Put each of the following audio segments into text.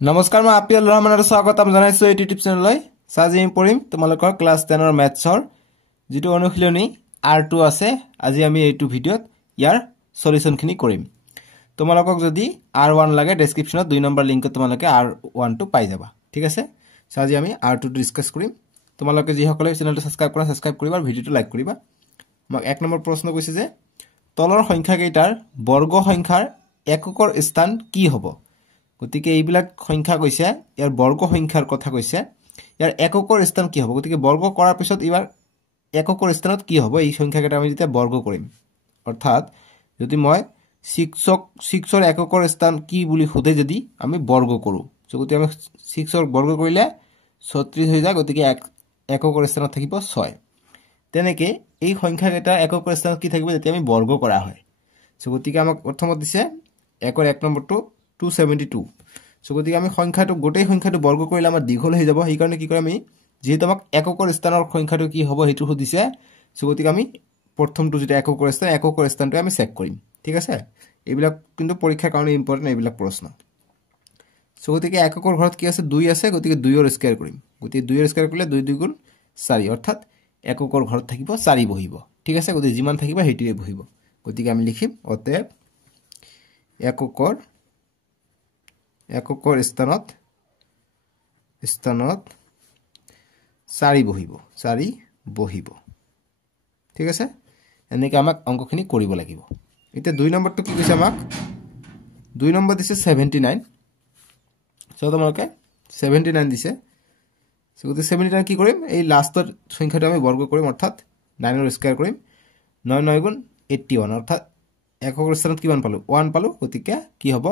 নমস্কাৰ মই আপিল ৰহমানৰ স্বাগতম জনাইছো এই ইউটিউব চেনেললৈ আজি আমি পঢ়িম তোমালোকৰ ক্লাছ 10 ৰ ম্যাথছৰ যেটো অনুশীলনী R2 আছে আজি আমি এইটো ভিডিওত ইয়াৰ সলিউশনখিনি কৰিম তোমালোকক যদি R1 লাগে ডেসক্ৰিপচনত 2 নম্বৰ লিংকত তোমালোকে R1 টো পাই যাবা ঠিক আছে আজি আমি R2 টো ডিসকাস কৰিম তোমালোকে যি সকলে চেনেলটো সাবস্ক্ৰাইব কৰিবা আৰু ভিডিওটো লাইক কৰিবা মোক এক নম্বৰ প্ৰশ্ন কৈছে যে তলৰ সংখ্যা কেইটাৰ বৰ্গ সংখ্যাৰ এককৰ স্থান কি হ'ব গতিকে এইবিলাক সংখ্যা কৈছে ইয়াৰ বৰ্গ সংখ্যাৰ কথা কৈছে ইয়াৰ এককৰ স্থান কি হ'ব গতিকে বৰ্গ কৰাৰ পিছত ইবাৰ এককৰ স্থানত কি হ'ব এই সংখ্যা কেইটা আমি যেতিয়া বৰ্গ কৰিম অৰ্থাৎ যদি মই 6 ৰ এককৰ স্থান কি বুলি খুদে যদি আমি বৰ্গ কৰো গতিকে আমি 6 ৰ বৰ্গ কৰিলে 36 হৈ যায় গতিকে এককৰ স্থানত থাকিব 6 তেনেকে এই সংখ্যা কেইটা এককৰ স্থানত কি থাকিব যেতিয়া আমি বৰ্গ কৰা হয় গতিকে আমাক প্ৰথমত দিছে একৰ এক নম্বৰটো 272 গতিকে আমি সংখ্যাটো গোটেই সংখ্যাটো বৰ্গ কৰিলে আমাৰ দীঘল হৈ যাব এই কাৰণে কি কৰিম আমি যেহেতু আমাক এককৰ স্থানৰ সংখ্যাটো কি হ'ব হেতু সুধিছে গতিকে আমি প্ৰথমটো যেটা এককৰ স্থানটো আমি চেক কৰিম ঠিক আছে এইবিলাক কিন্তু পৰীক্ষাৰ কাৰণে ইম্পৰ্টেন্ট এইবিলাক প্ৰশ্ন গতিকে এককৰ ঘৰত কি আছে 2 আছে গতিকে 2 ৰ স্কয়াৰ কৰিম গতিকে 2 ৰ স্কয়াৰ কৰিলে 2 2 গুণ 4 অৰ্থাৎ এককৰ ঘৰত থাকিব 4 বহিব ঠিক আছে গতিকে যিমান থাকিব হেতুৱে বহিব গতিকে আমি লিখিম অতএব এককৰ স্থানত 4 বহিব ঠিক আছে এনেকৈ আমাক অংকখিনি কৰিব লাগিব এতিয়া 2 নম্বৰটো কি কৈছে আমাক 2 নম্বৰ দিছে 79 তোমালোকে 79 দিছে গতিকে 79 কি কৰিম এই লাষ্টৰ সংখ্যাটো আমি বৰ্গ কৰিম অৰ্থাৎ 9 ৰ স্কয়াৰ কৰিম 9 9 গুণ 81 অৰ্থাৎ এককৰ স্থানত কিমান পালো 1 পালো গতিকে কি হ'ব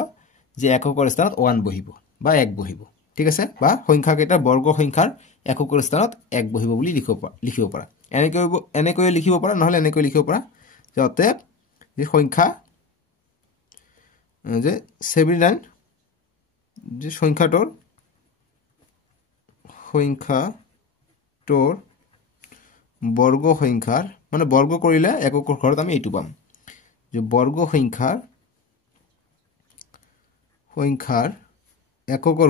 যে এককৰ স্থানত 1 বহিব বা 1 বহিব ঠিক আছে বা সংখ্যা কেইটা বৰ্গ সংখ্যাৰ এককৰ স্থানত 1 বহিব বুলি লিখিব পাৰা এনেকৈ লিখিব পাৰা নহলে এনেকৈ লিখিব পাৰা যাতে যে সংখ্যা যে 79 যে সংখ্যাটোৰ বৰ্গ সংখ্যাৰ মানে বৰ্গ কৰিলে এককৰ ঘৰত আমি এইটো পাম যে বৰ্গ সংখ্যাৰ এককৰ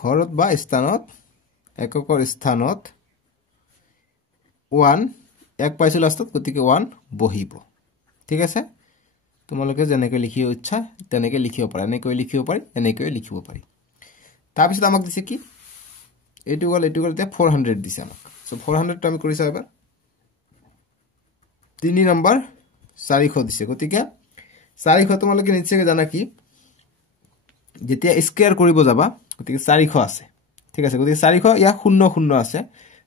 ঘৰত বা স্থানত 1 এক পাইছিল লাষ্টত গতিকে 1 বহিব ঠিক আছে তোমালোকে যেনেকৈ লিখিব ইচ্ছা তেনেকৈ লিখিব পাৰা এনেকৈ লিখিব পাৰি এনেকৈ লিখিব পাৰি তাৰ পিছত আমাক দিছে কি এইটো গল এতিয়া 400 দিছে আমাক সো 400 টো আমি কৰিছা এবাৰ 3 নম্বৰ 400 দিছে গতিকে 400 তোমালোকে নিশ্চয় জানা কি যেতিয়া স্কয়াৰ কৰিব যাবা গতিকে 400 আছে ঠিক আছে গতিকে 400 ইয়া 0 0 আছে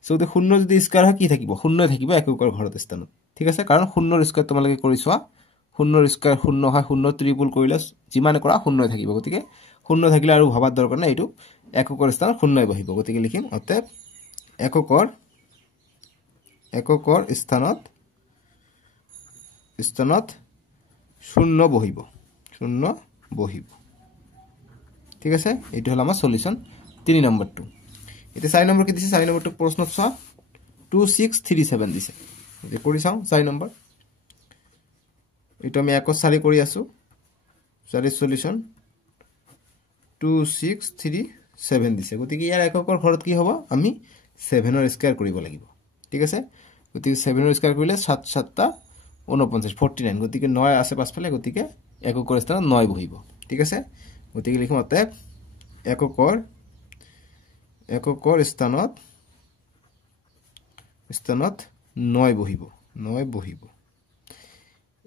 সো গতিকে 0 যদি স্কয়াৰ হয় কি থাকিব 0 থাকিব এককৰ ঘৰত স্থানত ঠিক আছে কাৰণ 0 ৰ স্কয়াৰ তোমালোকে কৰিছোৱা 0 ৰ স্কয়াৰ 0 হয় 0 ট্ৰিপল কৰিলে যিমান কৰা 0 থাকিব গতিকে 0 থাকিলে আৰু ভাবাৰ দৰকাৰ নাই এটো এককৰ স্থানত 0 বহিব গতিকে লিখিম অতএব এককৰ স্থানত 0 বহিব ঠিক আছে এইটো হল আমাৰ সলিউশন 3 নম্বৰটো এটা 4 নম্বৰ কি দিছে 4 নম্বৰটো প্ৰশ্নত চোৱা 2637 দিছে এ কৰি চাও 4 নম্বৰ এইটো আমি 1 কৰি আছো 4 সলিউশন 2637 দিছে গতিকে ইয়াৰ এককৰ ঘৰত কি হ'ব আমি 7 ৰ স্কয়াৰ কৰিব লাগিব ঠিক আছে গতিকে 7 ৰ স্কয়াৰ কৰিলে 7 7 টা 49 49 গতিকে 9 আছে পাছফালে গতিকে এককৰ স্থানত 9 বহিব ঠিক আছে গতিকে লিখম অতএব এককৰ স্থানত 9 বহিব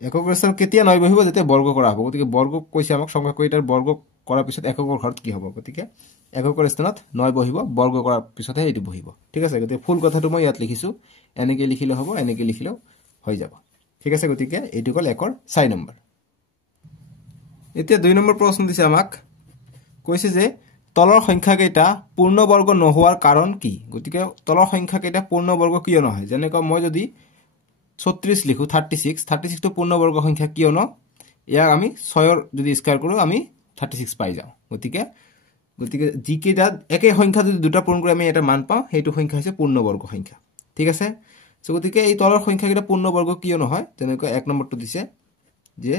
এককৰ স্থানত কেতিয়া 9 বহিব যেতিয়া বৰ্গ কৰা হ'ব গতিকে বৰ্গ কৈছে আমাক সংখ্যা কেইটাৰ বৰ্গ কৰাৰ পিছত এককৰ ঘৰত কি হ'ব গতিকে এককৰ স্থানত 9 বহিব বৰ্গ কৰাৰ পিছতহে এটো বহিব ঠিক আছে গতিকে ফুল কথাটো মই ইয়াত লিখিছো এনেকৈ লিখিলে হ'ব এনেকৈ লিখিলেও হৈ যাব ঠিক আছে গতিকে এইটো গল একৰ 4 নম্বৰ এতিয়া 2 নম্বৰ প্ৰশ্ন দিছে আমাক কৈছে যে তলৰ সংখ্যা কেইটা পূৰ্ণ বৰ্গ নহোৱাৰ কাৰণ কি গতিকে তলৰ সংখ্যা কেইটা পূৰ্ণ বৰ্গ কিয় নহয় যেনেকৈ মই যদি 36 লিখো 36 টো পূৰ্ণ বৰ্গ সংখ্যা কিয় ন ইয়াক আমি 6 ৰ যদি স্কয়াৰ কৰো আমি 36 পাই যাও গতিকে যি কেইটা একে সংখ্যা যদি দুটা পূৰণ কৰি আমি এটা মান পাও হেতু সংখ্যা হৈছে পূৰ্ণ বৰ্গ সংখ্যা ঠিক আছে সো গতিকে এই তলৰ সংখ্যা কেইটা পূৰ্ণ বৰ্গ কিয় নহয় যেনেকৈ 1 নম্বৰটো দিছে যে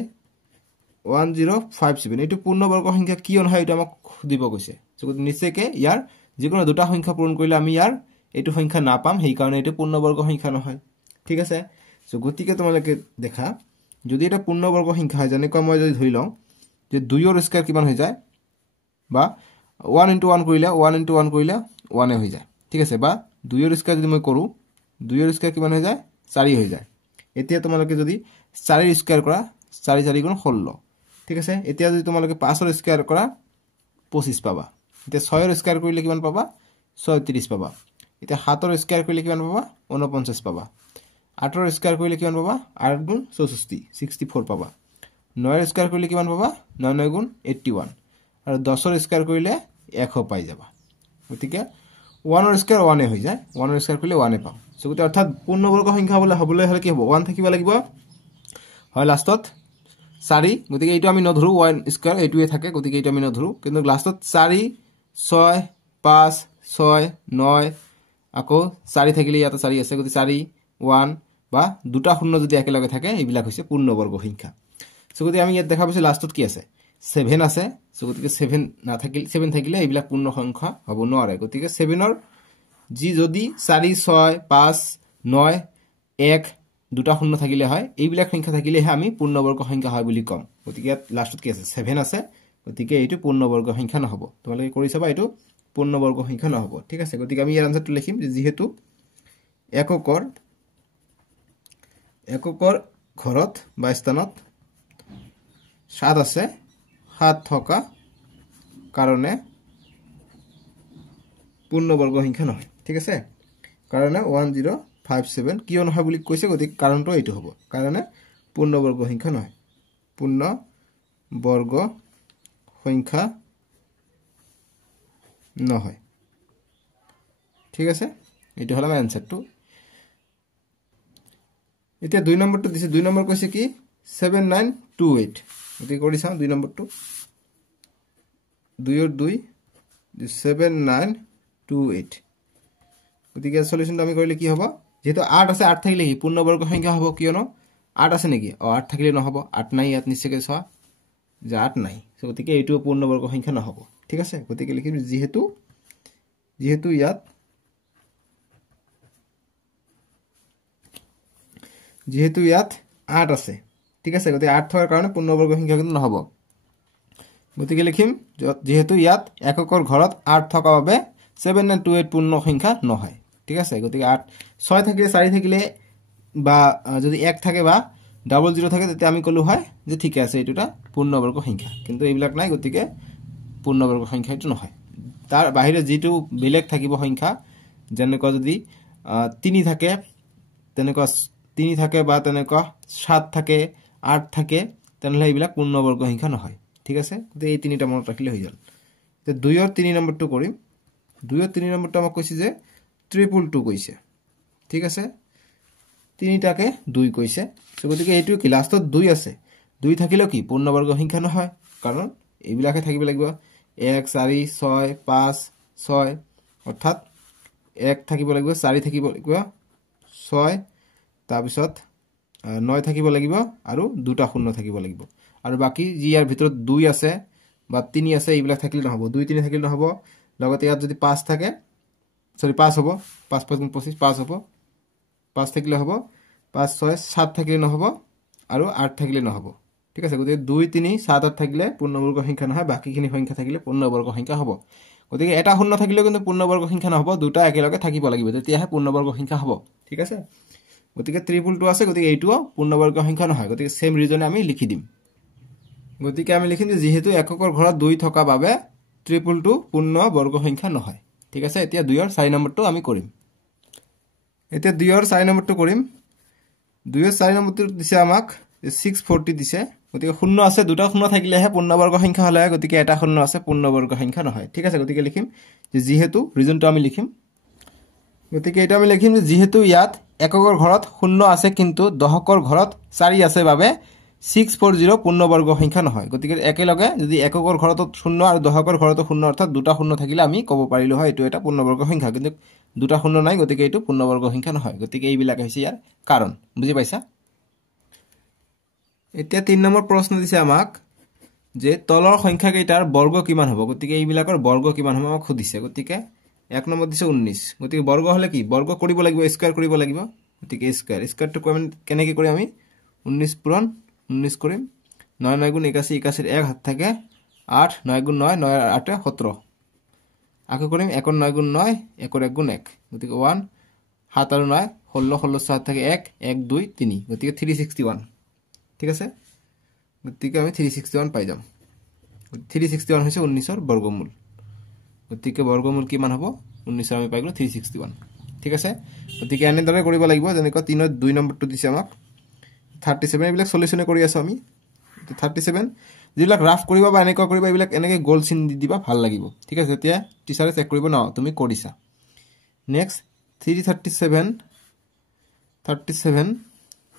1057 এইটো পূৰ্ণবৰ্গ সংখ্যা কি নহয় এটা আমাক দিব কৈছে সো নিশ্চয়কৈ ইয়াৰ যিকোনো দুটা সংখ্যা পূৰণ কৰিলে আমি ইয়াৰ এইটো সংখ্যা না পাম সেই কাৰণে এইটো পূৰ্ণবৰ্গ সংখ্যা নহয় ঠিক আছে সো গতিকে তোমালোকে দেখা যদি এটা পূৰ্ণবৰ্গ সংখ্যা হয় যেনেকৈ মই যদি ধৰি লওঁ যে 2 ৰ স্কয়াৰ কিমান হৈ যায় বা 1 * 1 কৰিলে 1 * 1 কৰিলে 1 এ হৈ যায় ঠিক আছে বা 2 ৰ স্কয়াৰ যদি মই কৰো 2 ৰ স্কয়াৰ কিমান হৈ যায় 4 হৈ যায় এতিয়া তোমালোকে যদি 4 ৰ স্কয়াৰ কৰা 4 4 গুণ 16 ঠিক আছে এতিয়া যদি তোমালোকে 5 ৰ স্কয়াৰ কৰা 25 পাবা এতিয়া 6 ৰ স্কয়াৰ কৰিলে কিমান পাবা 36 পাবা এতিয়া 7 ৰ স্কয়াৰ কৰিলে কিমান পাবা 49 পাবা 8 ৰ স্কয়াৰ কৰিলে কিমান পাবা 8 গুণ 64 64 পাবা 9 ৰ স্কয়াৰ কৰিলে কিমান পাবা 9 9 গুণ 81 আৰু 10 ৰ স্কয়াৰ কৰিলে 100 পাই যাবা গতিকে 1 ৰ স্কয়াৰ 1 এ হৈ যায় 1 ৰ স্কয়াৰ কৰিলে 1 এ পাম সো গতি অৰ্থাৎ পূৰ্ণবৰ্গ সংখ্যা হ'বলৈ হলে কি হ'ব 1 থাকিব লাগিব হয় লাষ্টত 4 গতিকে এইটো আমি নধৰু 1 স্কয়াৰ এইটোৱে থাকে গতিকে এইটো আমি নধৰু কিন্তু লাষ্টত 4 6 5 6 9 আকৌ 4 থাকিলে ইয়াতে 4 আছে গতি 4 1 বা দুটা শূন্য যদি একেলগে থাকে এইবিলাক হৈছে পূৰ্ণবৰ্গ সংখ্যা সো গতি আমি ইয়াত দেখা পাইছো লাষ্টত কি আছে 7 আছে সো গতিকে 7 না থাকিলে 7 থাকিলে এইবিলাক পূৰ্ণ সংখ্যা হ'ব নোৱাৰে গতিকে 7 ৰ জি যদি 4 6 5 9 1 দুটা শূন্য থাকিলে হয় এইবিলাক সংখ্যা থাকিলেহে আমি পূৰ্ণবৰ্গ সংখ্যা হয় বুলি কম গতিকে লাষ্টত কি আছে 7 আছে গতিকে এইটো পূৰ্ণবৰ্গ সংখ্যা নহব তোমালোকে কৰি চাবা এইটো পূৰ্ণবৰ্গ সংখ্যা নহব ঠিক আছে গতিকে আমি ইয়াৰ আনসাৰটো লিখিম যেহেতু এককৰ ঘৰত বা স্থানত 7 আছে 7 থকা কাৰণে পূৰ্ণবৰ্গ সংখ্যা নহয় ঠিক আছে কাৰণে 1057 কিয় নহয় বুলি কৈছে গতিকে কাৰণটো এইটো হ'ব কাৰণে পূৰ্ণবৰ্গ সংখ্যা নহয় পূৰ্ণবৰ্গ সংখ্যা নহয় ঠিক আছে এইটো হল আমাৰ আনসাৰটো এতিয়া 2 নম্বৰটো দিছে 2 নম্বৰ কৈছে কি 7928 গতিকে কৰি চাওঁ 2 নম্বৰটো 2 ৰ 2 7928 গতিকে সলিউশনটো আমি কৰিলে কি হ'ব যেহেতু 8 আছে 8 থাকিলে কি পূৰ্ণবৰ্গ সংখ্যা হ'ব কিয়নো 8 আছে নেকি 8 থাকিলে নহব 8 নাই ইয়াত নিশ্চয়কৈ চোৱা যে 8 নাই সো গতিকে এইটো পূৰ্ণবৰ্গ সংখ্যা নহব ঠিক আছে গতিকে লিখিম যেহেতু ইয়াত 8 আছে ঠিক আছে গতিকে 8 থকাৰ কাৰণে পূৰ্ণবৰ্গ সংখ্যা কিন্তু নহব গতিকে লিখিম যেহেতু ইয়াত এককৰ ঘৰত 8 থকা বাবে 7928 পূৰ্ণ সংখ্যা নহয় ঠিক আছে গতিকে 8 6 থাকিলে 4 থাকিলে বা যদি 1 থাকে বা 00 থাকে তেতিয়া আমি কলো হয় যে ঠিক আছে এইটোটা পূৰ্ণবৰ্গ সংখ্যা কিন্তু এইবিলাক নাই গতিকে পূৰ্ণবৰ্গ সংখ্যা এটো নহয় তাৰ বাহিৰে যেটো বেলেগ থাকিব সংখ্যা যেনেকৈ যদি 3 থাকে তেনেকৈ 3 থাকে বা তেনেকৈ 7 থাকে 8 থাকে তেনেহলে এইবিলাক পূৰ্ণবৰ্গ সংখ্যা নহয় ঠিক আছে গতিকে এই তিনিটা মনত ৰাখিলে হৈ গল তে 2 ৰ 3 নম্বৰটো কৰিম 2 ৰ 3 নম্বৰটো আমাক কৈছে যে 222 কৈছে ঠিক আছে তিনিটাকে 2 কৈছে সো গতিকে এইটো কি লাষ্টত 2 আছে 2 থাকিলে কি পূৰ্ণবৰ্গ সংখ্যা নহয় কাৰণ এইবিলাকে থাকিব লাগিব 1 4 6 5 6 অৰ্থাৎ 1 থাকিব লাগিব 4 থাকিব লাগিব 6 তাৰ পিছত 9 থাকিব লাগিব আৰু দুটা শূন্য থাকিব লাগিব আৰু বাকি যি ইয়াৰ ভিতৰত 2 আছে বা 3 আছে এইবিলাক থাকিলে নহব 2 3 থাকিলে নহব লগতে ইয়াত যদি 5 থাকে সৰি 5 হ'ব 5 5 25 5 হ'ব 5 থাকিলে হ'ব 5 6 7 থাকিলে নহব আৰু 8 থাকিলে নহব ঠিক আছে গতিকে 2 3 7 8 থাকিলে পূৰ্ণবৰ্গ সংখ্যা নহয় বাকিখিনি সংখ্যা থাকিলে পূৰ্ণবৰ্গ সংখ্যা হ'ব গতিকে এটা শূন্য থাকিলে কিন্তু পূৰ্ণবৰ্গ সংখ্যা নহব দুটা একেলগে থাকিব লাগিব তেতিয়াহে পূৰ্ণবৰ্গ সংখ্যা হ'ব ঠিক আছে গতিকে 222 আছে গতিকে এইটোও পূৰ্ণবৰ্গ সংখ্যা নহয় গতিকে সেম ৰিজনে আমি লিখি দিম গতিকে আমি লিখিম যে যেহেতু এককৰ ঘৰত 2 থকা বাবে 222 পূৰ্ণবৰ্গ সংখ্যা নহয় ঠিক আছে এতিয়া 2 ৰ 4 নম্বৰটো আমি কৰিম এতিয়া 2 ৰ 4 নম্বৰটো কৰিম 2 ৰ 4 নম্বৰটো দিছে আমাক 640 দিছে গতিকে শূন্য আছে দুটা শূন্য থাকিলেহে পূৰ্ণবৰ্গ সংখ্যা হলে গতিকে এটা শূন্য আছে পূৰ্ণবৰ্গ সংখ্যা নহয় ঠিক আছে গতিকে লিখিম যে যেহেতু ৰিজনটো আমি লিখিম গতিকে এটা আমি লিখিম যে যেহেতু ইয়াত এককৰ ঘৰত শূন্য আছে কিন্তু দশকৰ ঘৰত 4 আছে বাবে 640 পূৰ্ণবৰ্গ সংখ্যা নহয় গতিকে একেলগে যদি এককৰ ঘৰত শূন্য আৰু দশকৰ ঘৰত শূন্য অৰ্থাৎ দুটা শূন্য থাকিলে আমি ক'ব পাৰিলো হয় এটো এটা পূৰ্ণবৰ্গ সংখ্যা কিন্তু দুটা শূন্য নাই গতিকে এটো পূৰ্ণবৰ্গ সংখ্যা নহয় গতিকে এইবিলাক হৈছে ইয়াৰ কাৰণ বুজি পাইছা এতিয়া 3 নম্বৰ প্ৰশ্ন দিছে আমাক যে তলৰ সংখ্যা কেইটাৰ বৰ্গ কিমান হ'ব গতিকে এইবিলাকৰ বৰ্গ কিমান হ'ব আমাক সুধিছে গতিকে 1 নম্বৰ দিছে 19 গতিকে বৰ্গ হলে কি বৰ্গ কৰিব লাগিব স্কয়াৰ কৰিব লাগিব গতিকে স্কয়াৰটো কেনেকৈ কৰি আমি 19 পূৰণ 19 কৰিম 9 9 গুণ 81 81 1 হাত থাকে 8 9 গুণ 9 9 8 17 আকৌ কৰিম 1 9 গুণ 9 1 1 গুণ 1 গতিকে 1 7 আৰু 9 16 16 7 থাকে 1 1 2 3 গতিকে 361 ঠিক আছে গতিকে আমি 361 পাই যাম 361 হৈছে 19 ৰ বৰ্গমূল গতিকে বৰ্গমূল কিমান হ'ব 19 আমি পাই গলো 361 ঠিক আছে গতিকে এনেদৰে কৰিব লাগিব যেনেকৈ 3 ৰ 2 নম্বৰটো দিছে আমাক 37 এইবিলাক সলিউশনে কৰি আছো আমি 37 যিবিলাক ৰাফ কৰিব বা এনেকৈ কৰিব এইবিলাক এনেকৈ গোল চিন দি দিবা ভাল লাগিব ঠিক আছে এতিয়া টিচাৰে চেক কৰিব না তুমি কৰিছা নেক্সট 337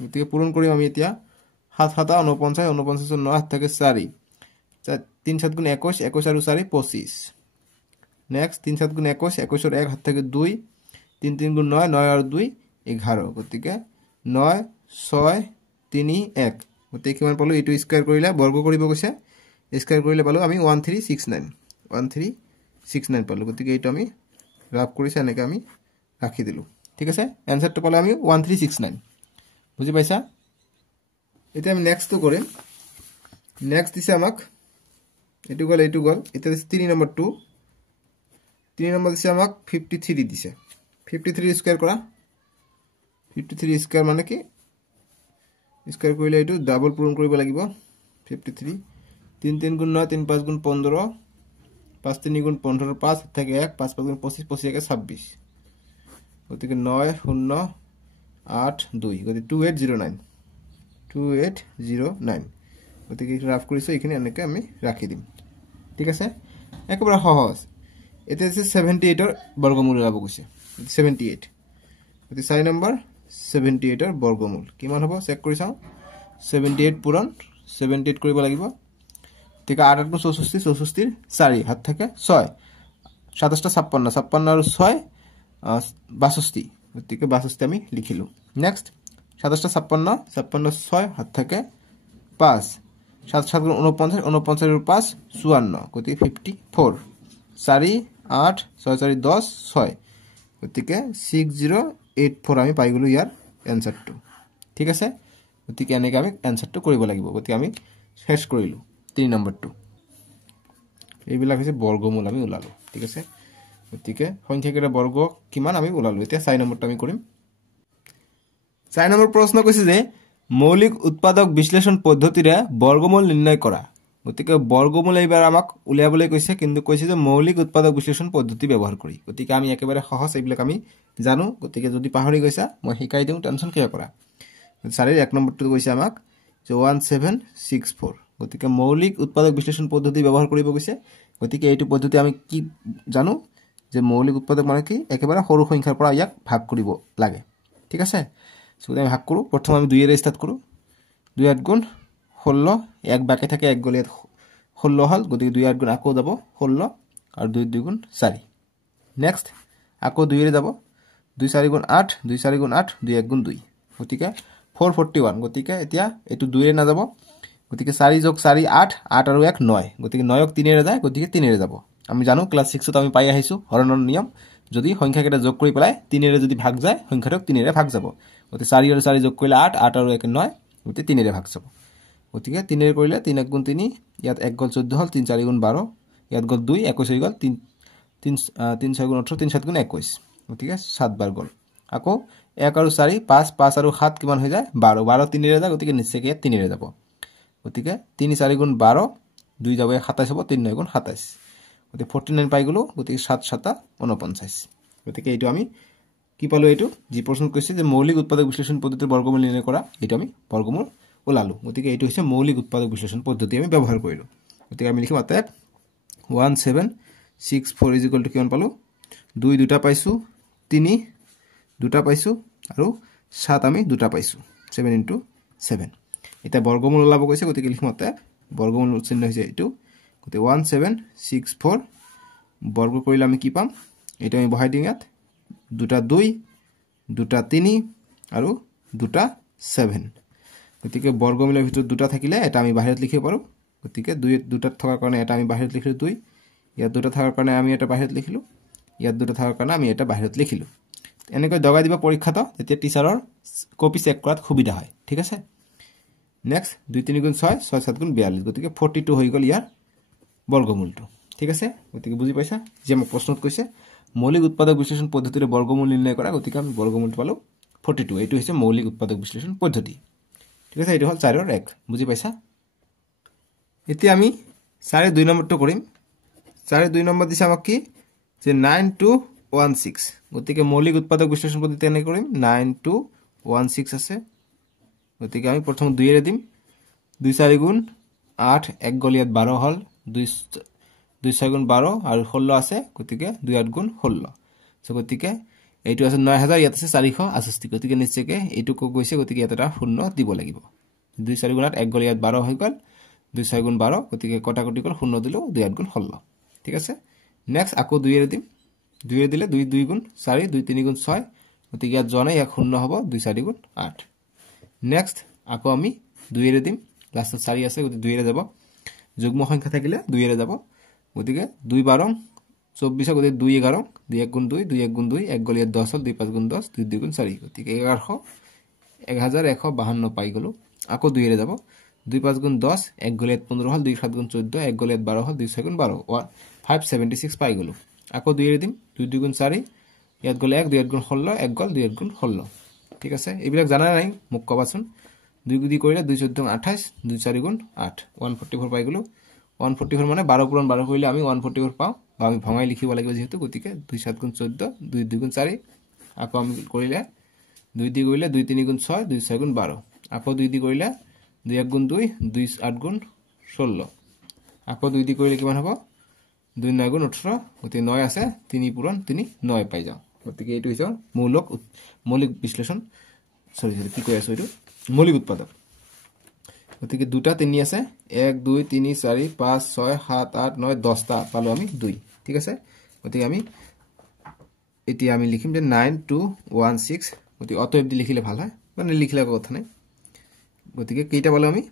গতিকে পূৰণ কৰিম আমি এতিয়া 7 7 49 49 9 হাত থাকে 4 3 7 গুণ 21 21 আৰু 4 25 নেক্সট 3 7 গুণ 21 21 ৰ 1 হাত থাকে 2 3 3 গুণ 9 9 আৰু 2 11 গতিকে 9 6 3 1 গতিকে কিমান পালো এটো স্কয়াৰ কৰিলে বৰ্গ কৰিব কৈছে স্কয়াৰ কৰিলে পালো আমি 1369 পালো গতিকে এটো আমি ৰাফ কৰিছে এনেকৈ আমি ৰাখি দিলো ঠিক আছে আনসাৰটো পালে আমি 1369 বুজি পাইছা এটা আমি নেক্সট তো কৰিম নেক্সট দিছে আমাক এটো গল এটা দিছে 3 নম্বৰ 2 3 নম্বৰ দিছে আমাক 53 দিছে 53 স্কয়াৰ কৰা 53 স্কয়াৰ মানে কি স্কয়াৰ কৰিলে এটো ডাবল পূৰণ কৰিব লাগিব 53 3 3 গুণ 9 3 5 গুণ 15 5 3 গুণ 15 5 থাকে 1 5 5 গুণ 25 25 একে 26 গতিকে 9 0 8 2 গতিকে 2809 গতিকে রাফ কৰিছো এখানে এনেকৈ আমি ৰাখি দিম ঠিক আছে একেবাৰে সহজ এটা আছে 78 ৰ বৰ্গমূল ওলাব কৈছে 78 গতিকে 4 নম্বৰ 78 ৰ বৰ্গমূল কিমান হ'ব চেক কৰি চাও 78 পূৰণ 78 কৰিব লাগিব ঠিক 8 8 64 64 4 হাত থাকে 6 27 56 56 আৰু 6 62 গতিকে 62 আমি লিখিলো নেক্সট 27 56 56 6 হাত থাকে 5 7 7 গুণ 49 49 এর 5 54 গতিকে 54 4 8 6 4 10 6 গতিকে 6084 আমি পাই গলো ইয়াৰ এনসাৰটো ঠিক আছে গতিকে এনেকৈ আমি এনসাৰটো কৰিব লাগিব গতিকে আমি শেষ কৰিলো 3 নম্বৰটো এইবিলাক হৈছে বৰ্গমূল আমি উলালো ঠিক আছে গতিকে সংখ্যাকেইটা বৰ্গ কিমান আমি উলালো এতিয়া 4 নম্বৰটো আমি কৰিম 4 নম্বৰ প্ৰশ্ন কৈছে যে মৌলিক উৎপাদক বিশ্লেষণ পদ্ধতিৰে বৰ্গমূল নিৰ্ণয় কৰা গতিকে বৰ্গমূল এইবাৰ আমাক উলিয়াবলৈ কৈছে কিন্তু কৈছে যে মৌলিক উৎপাদক বিশ্লেষণ পদ্ধতি ব্যৱহাৰ কৰি গতিকে আমি একেবাৰে সহজ এইবিলাক আমি জানো গতিকে যদি পাহৰি গৈছা মই শিকাই দিও টেনচন কিয় কৰা 4 1 নম্বৰটো কৈছে আমাক যে 1764 গতিকে মৌলিক উৎপাদক বিশ্লেষণ পদ্ধতি ব্যৱহাৰ কৰিব কৈছে গতিকে এইটো পদ্ধতি আমি কি জানো যে মৌলিক উৎপাদক মানে কি একেবাৰে সৰু সংখ্যাৰ পৰা ইয়াক ভাগ কৰিব লাগে ঠিক আছে সো আমি ভাগ কৰো প্ৰথম আমি 2 এৰ স্টাৰ্ট কৰো 2 8 গুণ 16 এক বাকি থাকে এক গলে 16 হল গতিকে 2 8 গুণ আকৌ যাব 16 আর 2 2 গুণ 4 নেক্সট আকৌ 2 এর যাব 2 4 গুণ 8 2 4 গুণ 8 2 1 গুণ 2 গতিকে 441 গতিকে এতিয়া এটো 2 এর না যাব গতিকে 4 যোগ 4 8 8 আৰু 1 9 গতিকে 9 ক 3 এর যায় গতিকে 3 এর যাব আমি জানো ক্লাস 6 ত আমি পাই আহিছো হৰণৰ নিয়ম যদি সংখ্যাকেইটা যোগ কৰি পেলাই 3 এৰ যদি ভাগ যায় সংখ্যাটো 3 এৰ ভাগ যাব গতিকে 4 আৰু 4 যোগ কৰিলে 8 8 আৰু 1 9 গতিকে 3 এৰ ভাগ যাব গতিকে 3 এৰ কৰিলে 3 1 গুণ 3 ইয়াত 1 গল 14 হল 3 4 গুণ 12 ইয়াত গল 2 21 হৈ গল 3 3 6 গুণ 18 3 7 গুণ 21 গতিকে 7 বার গল আকৌ 1 আৰু 4 5 5 আৰু 7 কিমান হৈ যায় 12 12 3 এর যায় গতিকে নিশ্চয়কৈ 3 এর যাব গতিকে 3 4 গুণ 12 2 যাব 27 হ'ব 3 9 গুণ 27 গতিকে 49 পাই গলো গতিকে 7 7 49 গতিকে এইটো আমি কি পালো এইটো জি প্ৰশ্ন কৈছে যে মৌলিক উৎপাদক বিশ্লেষণ পদ্ধতিৰ বৰ্গমূল নিৰ্ণয় কৰা এইটো আমি বৰ্গমূল ওলালো গতিকে এইটো হৈছে মৌলিক উৎপাদক বিশ্লেষণ পদ্ধতি আমি ব্যৱহাৰ কৰিলো গতিকে আমি লিখিম অতএব 1764 কিমান পালো 2 দুটা পাইছো 3 দুটা পাইছো আৰু 7 আমি দুটা পাইছো 7 * 7 এটা বৰ্গমূল ওলাব কৈছে গতিকে লিখিম অতএব বৰ্গমূল চিহ্ন হৈছে এইটো গতিকে 1764 বৰ্গ কৰিলে আমি কি পাম এটা আমি বহাই দিম ইয়াত দুটা 2 দুটা 3 আৰু দুটা 7 গতিকে বৰ্গমূলৰ ভিতৰত দুটা থাকিলে এটা আমি বাহিৰত লিখিব পাৰো গতিকে দুটাত থকাৰ কাৰণে এটা আমি বাহিৰত লিখিলোঁ 2 ইয়াত দুটা থকাৰ কাৰণে আমি এটা বাহিৰত লিখিলোঁ ইয়াত দুটা থকাৰ কাৰণে আমি এটা বাহিৰত লিখিলোঁ এনেকৈ দগাই দিব পৰীক্ষাটো তেতিয়া টিচাৰৰ কপি চেক কৰাত সুবিধা হয় ঠিক আছে নেক্সট 2 3 গুণ 6 6 7 গুণ 42 গতিকে 42 হৈ গ'ল ইয়াৰ বৰ্গমূলটো ঠিক আছে গতিকে বুজি পাইছা যে মোক প্ৰশ্নত কৈছে মৌলিক উৎপাদক বিশ্লেষণ পদ্ধতিৰে বৰ্গমূল নিৰ্ণয় কৰা গতিকে আমি বৰ্গমূলটো পালো 42 এইটো হৈছে মৌলিক উৎপাদক বিশ্লেষণ পদ্ধতি ঠিক আছে এইটো হল 4 ৰ 1 বুজি পাইছা এতিয়া আমি 4 2 নম্বৰটো কৰিম 4 2 নম্বৰ দিছে আমাক কি যে 9216 গতিকে মৌলিক উৎপাদক বিশ্লেষণ পদ্ধতি এনে কৰিম 9216 আছে গতিকে আমি প্ৰথম 2 এৰে দিম 2 4 গুণ 8 1 গল ইয়াত 12 হল 2 6 গুণ 12 আৰু 16 আছে গতিকে 2 8 গুণ 16 সো গতিকে এইটো আছে 9000 ইয়াত আছে 468 গতিকে নিশ্চয়কৈ এইটো ক গৈছে গতিকে এটা শূন্য দিব লাগিব 2 4 গুণ 8 1 গল ইয়াত 12 হৈ গল 2 6 গুণ 12 গতিকে কটাকটি গল শূন্য দিলো 2 8 গুণ 16 ঠিক আছে নেক্সট আকৌ 2 এৰে দিম 2 এৰে দিলে 2 2 গুণ 4 2 3 গুণ 6 গতিকে ইয়াত জনে ইয়াক শূন্য হ'ব 2 4 গুণ 8 নেক্সট আকৌ আমি 2 এৰে দিম লাষ্টত 4 আছে গতিকে 2 এৰে যাব যুগ্ম সংখ্যা থাকিলে 2 এৰে যাব গতিকে 2 12 24 গতিকে 2 11 2 1 গুণ 2 2 1 গুণ 2 1 গল ইয়াত 10 হল 2 5 গুণ 10 2 2 গুণ 4 গতিকে 1152 পাই গলো আকৌ 2 এৰে যাব 2 5 গুণ 10 1 গল ইয়াত 15 হল 2 7 গুণ 14 1 গল ইয়াত 12 হল 2 6 গুণ 12 576 পাই গলো আকৌ 2 এৰে দিম 2 2 গুণ 4 ইয়াত গল 1 2 8 গুণ 16 1 গল 2 8 গুণ 16 ঠিক আছে এইবিলাক জানা নাই মোক কবাচোন 2 গুণ কৰিলে 2 14 28 2 4 গুণ 8 144 পাই গলো 144 মানে 12 পূৰণ 12 কৰিলে আমি 144 পাও বা আমি ভঙাই লিখিব লাগিব যেহেতু গতিকে 2 7 গুণ 14 2 2 গুণ 4 আকৌ আমি কৰিলে 2 দি কৰিলে 2 3 গুণ 6 2 6 গুণ 12 আকৌ 2 দি কৰিলে 2 1 গুণ 2 2 8 গুণ 16 আকৌ 2 দি কৰিলে কিমান হ'ব 2 9 গুণ 18 গতিকে 9 আছে 3 পূৰণ 3 9 পাই যাও গতিকে এইটো হৈছে মৌলিক বিশ্লেষণ সৰি কি কৈ আছো এইটো মৌলিক উৎপাদক গতিকে দুটা 3 আছে 1 2 3 4 5 6 7 8 9 10 টা পালো আমি 2 ঠিক আছে গতিকে আমি এতিয়া আমি লিখিম যে 9216 গতিকে অতএব দি লিখিলে ভাল হয় মানে লিখিলে কথা নাই গতিকে কেইটা পালো আমি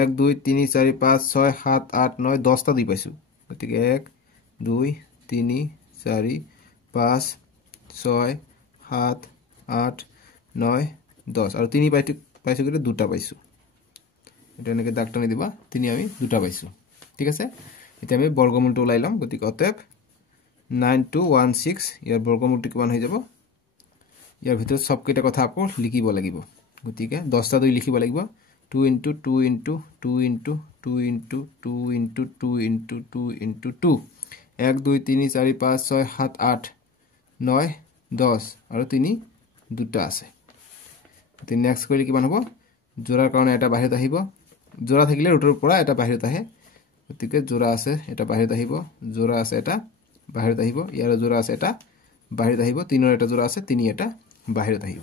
1 2 3 4 5 6 7 8 9 10 টা দি পাইছো গতিকে 1 2 3 4 5 6 7 8 9 10 আৰু 3 পাইছো গতিকে দুটা পাইছো এটা এনেকৈ দাগ টানি দিবা 3 আমি দুটা পাইছো ঠিক আছে এতিয়া আমি বৰ্গমূলটো ওলাই লম গতিকে অতএব 9216 ইয়াৰ বৰ্গমূলটো কিমান হৈ যাব ইয়াৰ ভিতৰত সব কেইটা কথা আকৌ লিখিব লাগিব গতিকে 10 টা 2 লিখিব লাগিব 2 * 2 * 2 * 2 * 2 * 2 * 2 * 2 1 2 3 4 5 6 7 8 9 10 আৰু 3 দুটা আছে গতিকে নেক্সট কৰিলে কিমান হ'ব জোৰাৰ কাৰণে এটা বাহিৰত আহিব জোৰা থাকিলে ৰুটৰ পৰা এটা বাহিৰত আহে গতিকে জোৰা আছে এটা বাহিৰত আহিব জোৰা আছে এটা বাহিৰত আহিব ইয়াৰ জোৰা আছে এটা বাহিৰত আহিব তিনৰ এটা জোৰা আছে তিনি এটা বাহিৰত আহিব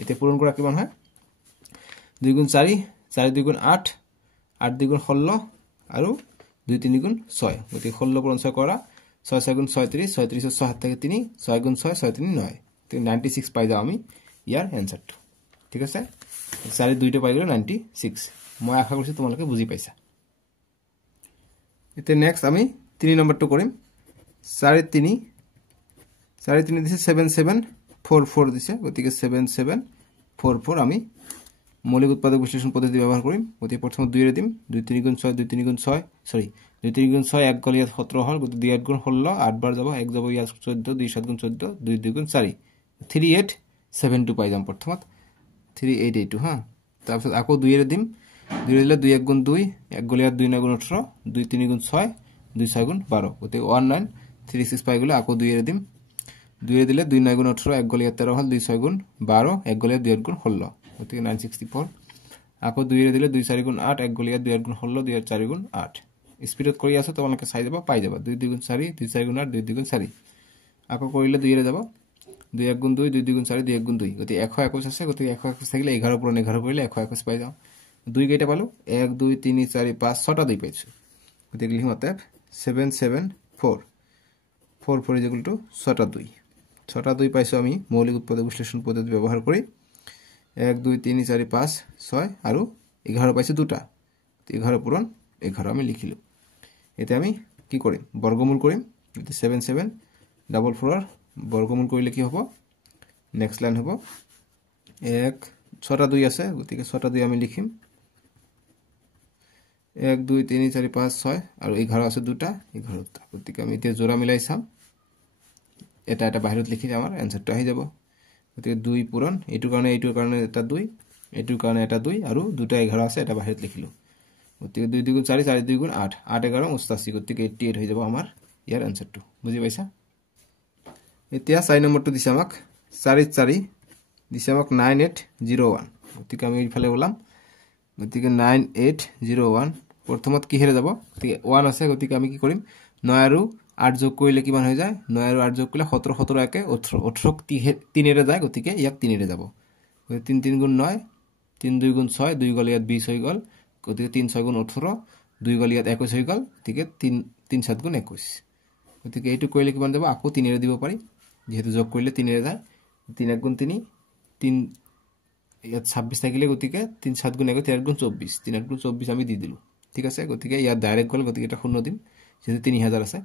এতিয়া পূৰণ কৰা কিমান হয় 2 গুণ 4 4 2 গুণ 8 8 2 গুণ 16 আৰু 2 3 গুণ 6 গতিকে 16 পূৰণ 6 কৰা 6 6 গুণ 36 36 7 থাকে 3 6 গুণ 6 6 3 9 96 পাই যাও আমি ইয়াৰ এনসারটো ঠিক আছে 4 2 টো পাই গলো 96 মই আশা কৰিছো তোমালোকে বুজি পাইছা এতিয়া নেক্সট আমি 3 নম্বৰটো কৰিম 4 3 দিছে 7744 দিছে গতিকে 7744 আমি মৌলিক উৎপাদক বিশ্লেষণ পদ্ধতি ব্যবহাৰ কৰিম গতিকে প্ৰথম 2 এৰে দিম 2 3 গুণ 6 2 3 গুণ 6 সরি 2 3 গুণ 6 1 গল ইয়াত 17 হল গতিকে 2 8 গুণ 16 8 বার যাব 1 যাব ইয়াত 14 2 7 গুণ 14 2 2 গুণ 4 3872 পাই যাম প্ৰথমত 3882 হা তাৰপিছত আকৌ 2 এৰে দিম 2 এৰে দিলে 2 1 গুণ 2 1 গল ইয়াত 2 9 গুণ 18 2 3 গুণ 6 2 6 গুণ 12 গতিকে 1936 পাই গলে আকৌ 2 এৰে দিম 2 এৰে দিলে 2 9 গুণ 18 1 গল ইয়াত 13 হল 2 6 গুণ 12 1 গল ইয়াত 2 8 গুণ 16 গতিকে 964 আকৌ 2 এৰে দিলে 2 4 গুণ 8 1 গল ইয়াত 2 8 গুণ 16 2 8 4 গুণ 8 স্পিডত কৰি আছে তোমালোকে চাই যাব পাই যাবা 2 2 গুণ 4 2 4 গুণ 8 2 2 গুণ 4 আকৌ কৰিলে 2 এৰে যাব 2 1 গুণ 2 2 2 গুণ 4 2 1 গুণ 2 গতিকে 121 আছে গতিকে 121 থাকিলে 11 পূৰণ 11 কৰিলে 121 পাই যাও 2 কেইটা পালো 1 2 3 4 5 6টা 2 পাইছো গতিকে লিখিম অতএব 774 4 ইকুয়াল টু 6টা 2 6টা 2 পাইছো আমি মৌলিক উৎপাদক বিশ্লেষণ পদ্ধতি ব্যবহার কৰি 1 2 3 4 5 6 আৰু 11 পাইছো দুটা 11 পূৰণ 11 আমি লিখিলো এতিয়া আমি কি কৰিম বৰ্গমূল কৰিম 7744 বৰ্গমূল কৰিলে কি হ'ব নেক্সট লাইন হ'ব 1 6টা 2 আছে গতিকে 6টা 2 আমি লিখিম 1 2 3 4 5 6 আৰু 11 আছে দুটা 11টা গতিকে আমি এতিয়া জোৰা মিলাই চাম এটা এটা বাহিৰত লিখি আমাৰ এনসাৰটো আহি যাব গতিকে 2 পূৰণ এইটোৰ কাৰণে এটা 2 এইটোৰ কাৰণে এটা 2 আৰু দুটা 11 আছে এটা বাহিৰত লিখিলো গতিকে 2 2 4 4 2 8 8 11 88 গতিকে 88 হৈ যাব আমাৰ ইয়াৰ এনসাৰটো বুজি পাইছা এতিয়া 4 নম্বৰটো দিছে আমাক 4 4 দিছে আমাক 9801 গতিকে আমি এইফালে ওলাম গতিকে 9801 প্ৰথমত কি হেৰে যাব গতিকে 1 আছে গতিকে আমি কি কৰিম 9 আৰু 8 যোগ কৰিলে কিমান হৈ যায় 9 আৰু 8 যোগ কৰিলে 17 17 একে 18 18 3 এৰে যায় গতিকে ইয়াক 3 এৰে যাব গতিকে 3 3 গুণ 9 3 2 গুণ 6 2 গল ইয়াত 20 হৈ গল গতিকে 3 6 গুণ 18 2 গল ইয়াত 21 হৈ গল গতিকে 3 3 7 গুণ 21 গতিকে এইটো কৰিলে কিমান যাব আকৌ 3 এৰে দিব পাৰি যেহেতু যোগ কৰিলে 3 এৰে যায় 3 1 গুণ 3 3 ইয়াত 26 থাকিলে গতিকে 3 7 গুণ 1 3 গুণ 24 3 গুণ 24 আমি দি দিলো ঠিক আছে গতিকে ইয়াত ডাইৰেক্ট গল গতিকে এটা শূন্য দিম যেহেতু 3000 আছে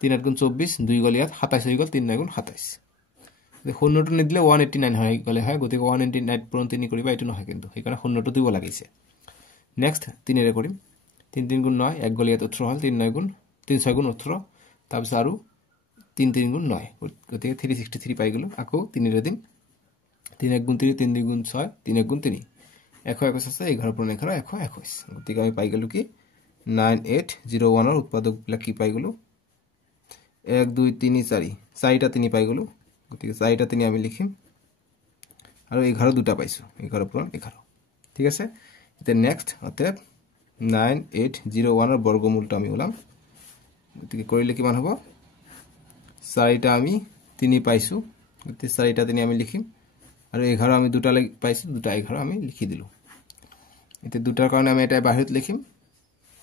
3 গুণ 24 2 গল ইয়াত 27 হৈ গল 3 গুণ 27 শূন্যটো নিদিলে 189 হৈ গলে হয় গতিকে 189 পূৰণ 3 কৰিবা এটো নহয় কিন্তু সেইকাৰণে শূন্যটো দিব লাগিছে নেক্সট 3 এৰে কৰিম 3 3 গুণ 9 1 গল ইয়াত 18 হল 3 9 গুণ 3 6 গুণ 18 তাৰপিছত আৰু 3 3 গুণ 9 গতিকে 363 পাই গলো আকৌ 3 এৰে দিম 3 1 গুণ 3 3 2 গুণ 6 3 1 গুণ 3 121 আছে 11 পূৰণ 11 121 গতিকে আমি পাই গলো কি 9801 ৰ উৎপাদক বিলাক কি পাই গলো 1 2 3 4 চাৰিটা 3 পাই গলো গতিকে চাৰিটা 3 আমি লিখিম আৰু 11 দুটা পাইছো 11 পূৰণ 11 ঠিক আছে এতিয়া নেক্সট অতএব 9801 ৰ বৰ্গমূলটো আমি ওলাম গতিকে কৰিলে কিমান হ'ব চাৰিটা আমি 3 পাইছো গতিকে চাৰিটা 3 আমি লিখিম আৰু 11 আমি দুটা পাইছো দুটা 11 আমি লিখি দিলো এতিয়া দুটাৰ কাৰণে আমি এটা বাহিৰত লিখিম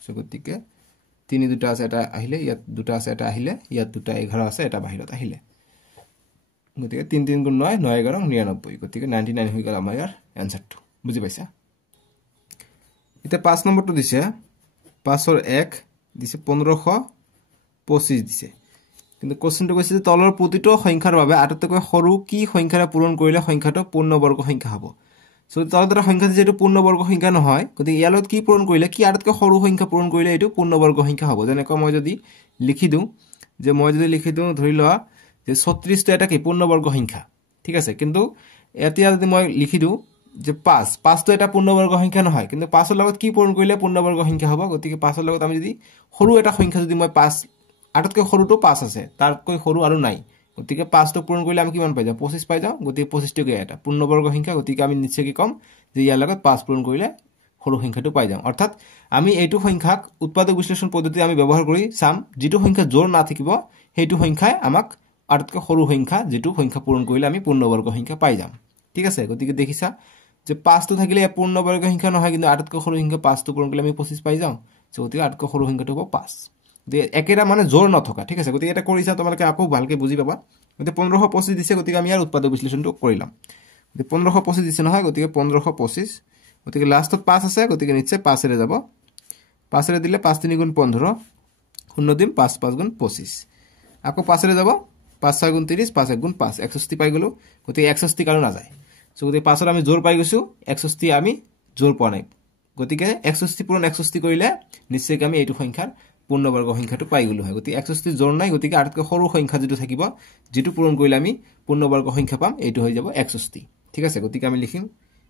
সো গতিকে 3 দুটা আছে এটা আহিলে ইয়াত দুটা আছে এটা আহিলে ইয়াত দুটা 11 আছে এটা বাহিৰত আহিলে গতিকে 3 3 গুণ 9 9 11 99 গতিকে 99 হৈ গল আমাৰ ইয়াৰ এনসাৰটো বুজি পাইছা এতিয়া 5 নম্বৰটো দিছে 5 ৰ 1 দিছে 1525 দিছে কিন্তু কোশ্চেনটো কৈছে যে তলৰ প্ৰতিটো সংখ্যাৰ বাবে আটাইতকৈ সৰু কি সংখ্যাৰে পূৰণ কৰিলে সংখ্যাটো পূৰ্ণবৰ্গ সংখ্যা হ'ব সো তলৰ সংখ্যা যেটো পূৰ্ণবৰ্গ সংখ্যা নহয় গতিকে ইয়ালত কি পূৰণ কৰিলে কি আটাইতকৈ সৰু সংখ্যা পূৰণ কৰিলে এটো পূৰ্ণবৰ্গ সংখ্যা হ'ব যেনেকৈ মই যদি লিখি দিও ধৰি লোৱা যে 36 টো এটা কি পূৰ্ণবৰ্গ সংখ্যা ঠিক আছে কিন্তু এতিয়া যদি মই লিখি দিও যে 5 টো এটা পূৰ্ণবৰ্গ সংখ্যা নহয় কিন্তু 5 ৰ লগত কি পূৰণ কৰিলে পূৰ্ণবৰ্গ সংখ্যা হ'ব গতিকে 5 ৰ লগত আমি যদি সৰু এটা সংখ্যা যদি মই 5 আটাইতকৈ সৰুটো 5 আছে তাৰকৈ সৰু আৰু নাই গতিকে 5 টো পূৰণ কৰিলে আমি কিমান পাই যাম 25 পাই যাম গতিকে 25 টো এটা পূৰ্ণবৰ্গ সংখ্যা গতিকে আমি নিশ্চয় কি কম যে ইয়াৰ লগত 5 পূৰণ কৰিলে সৰু সংখ্যাটো পাই যাম অৰ্থাৎ আমি এইটো সংখ্যাক উৎপাদক বিশ্লেষণ পদ্ধতি আমি ব্যৱহাৰ কৰি চাম যেটো সংখ্যা জোৰ না থাকিব হেতু সংখ্যাই আমাক আটাইতকৈ সৰু সংখ্যা যেটো সংখ্যা পূৰণ কৰিলে আমি পূৰ্ণবৰ্গ সংখ্যা পাই যাম ঠিক আছে গতিকে দেখিছা যে 5 টো থাকিলে পূৰ্ণবৰ্গ সংখ্যা নহয় কিন্তু আটাইতকৈ সৰু সংখ্যা 5 টো পূৰণ কৰিলে আমি 25 পাই যাম সো গতিকে আটাইতকৈ সৰু সংখ্যাটো হ'ব 5 দে একেটা মানে জোৰ নথকা ঠিক আছে গতিকে এটা কৰিছা তোমালোকে আকৌ ভালকে বুজি পাবা গতিকে 1525 দিছে গতিকে আমি ইয়াৰ উৎপাদক বিশ্লেষণটো কৰিলাম গতিকে 1525 দিছে নহয় গতিকে 1525 গতিকে লাষ্টত 5 আছে গতিকে নিশ্চয় 5 এৰে যাব 5 এৰে দিলে 5 3 গুণ 15 শূন্য দিম 5 5 গুণ 25 আকৌ 5 এৰে যাব 5 6 গুণ 30 5 1 গুণ 5 61 পাই গলো গতিকে 61 কাৰো না যায় সো গতিকে 5 ৰ আমি জোৰ পাই গৈছো 61 আমি জোৰ পোৱা নাই গতিকে 61 পূৰণ 61 কৰিলে নিশ্চয় আমি এইটো সংখ্যাৰ পূৰ্ণবৰ্গ সংখ্যাটো পাই গলো হয় গতিকে 61 জোৰ নাই গতিকে আটাইতকৈ সৰু সংখ্যা যেটো থাকিব যেটো পূৰণ কৰিলে আমি পূৰ্ণবৰ্গ সংখ্যা পাম এইটো হৈ যাব 61 ঠিক আছে গতিকে আমি লিখিম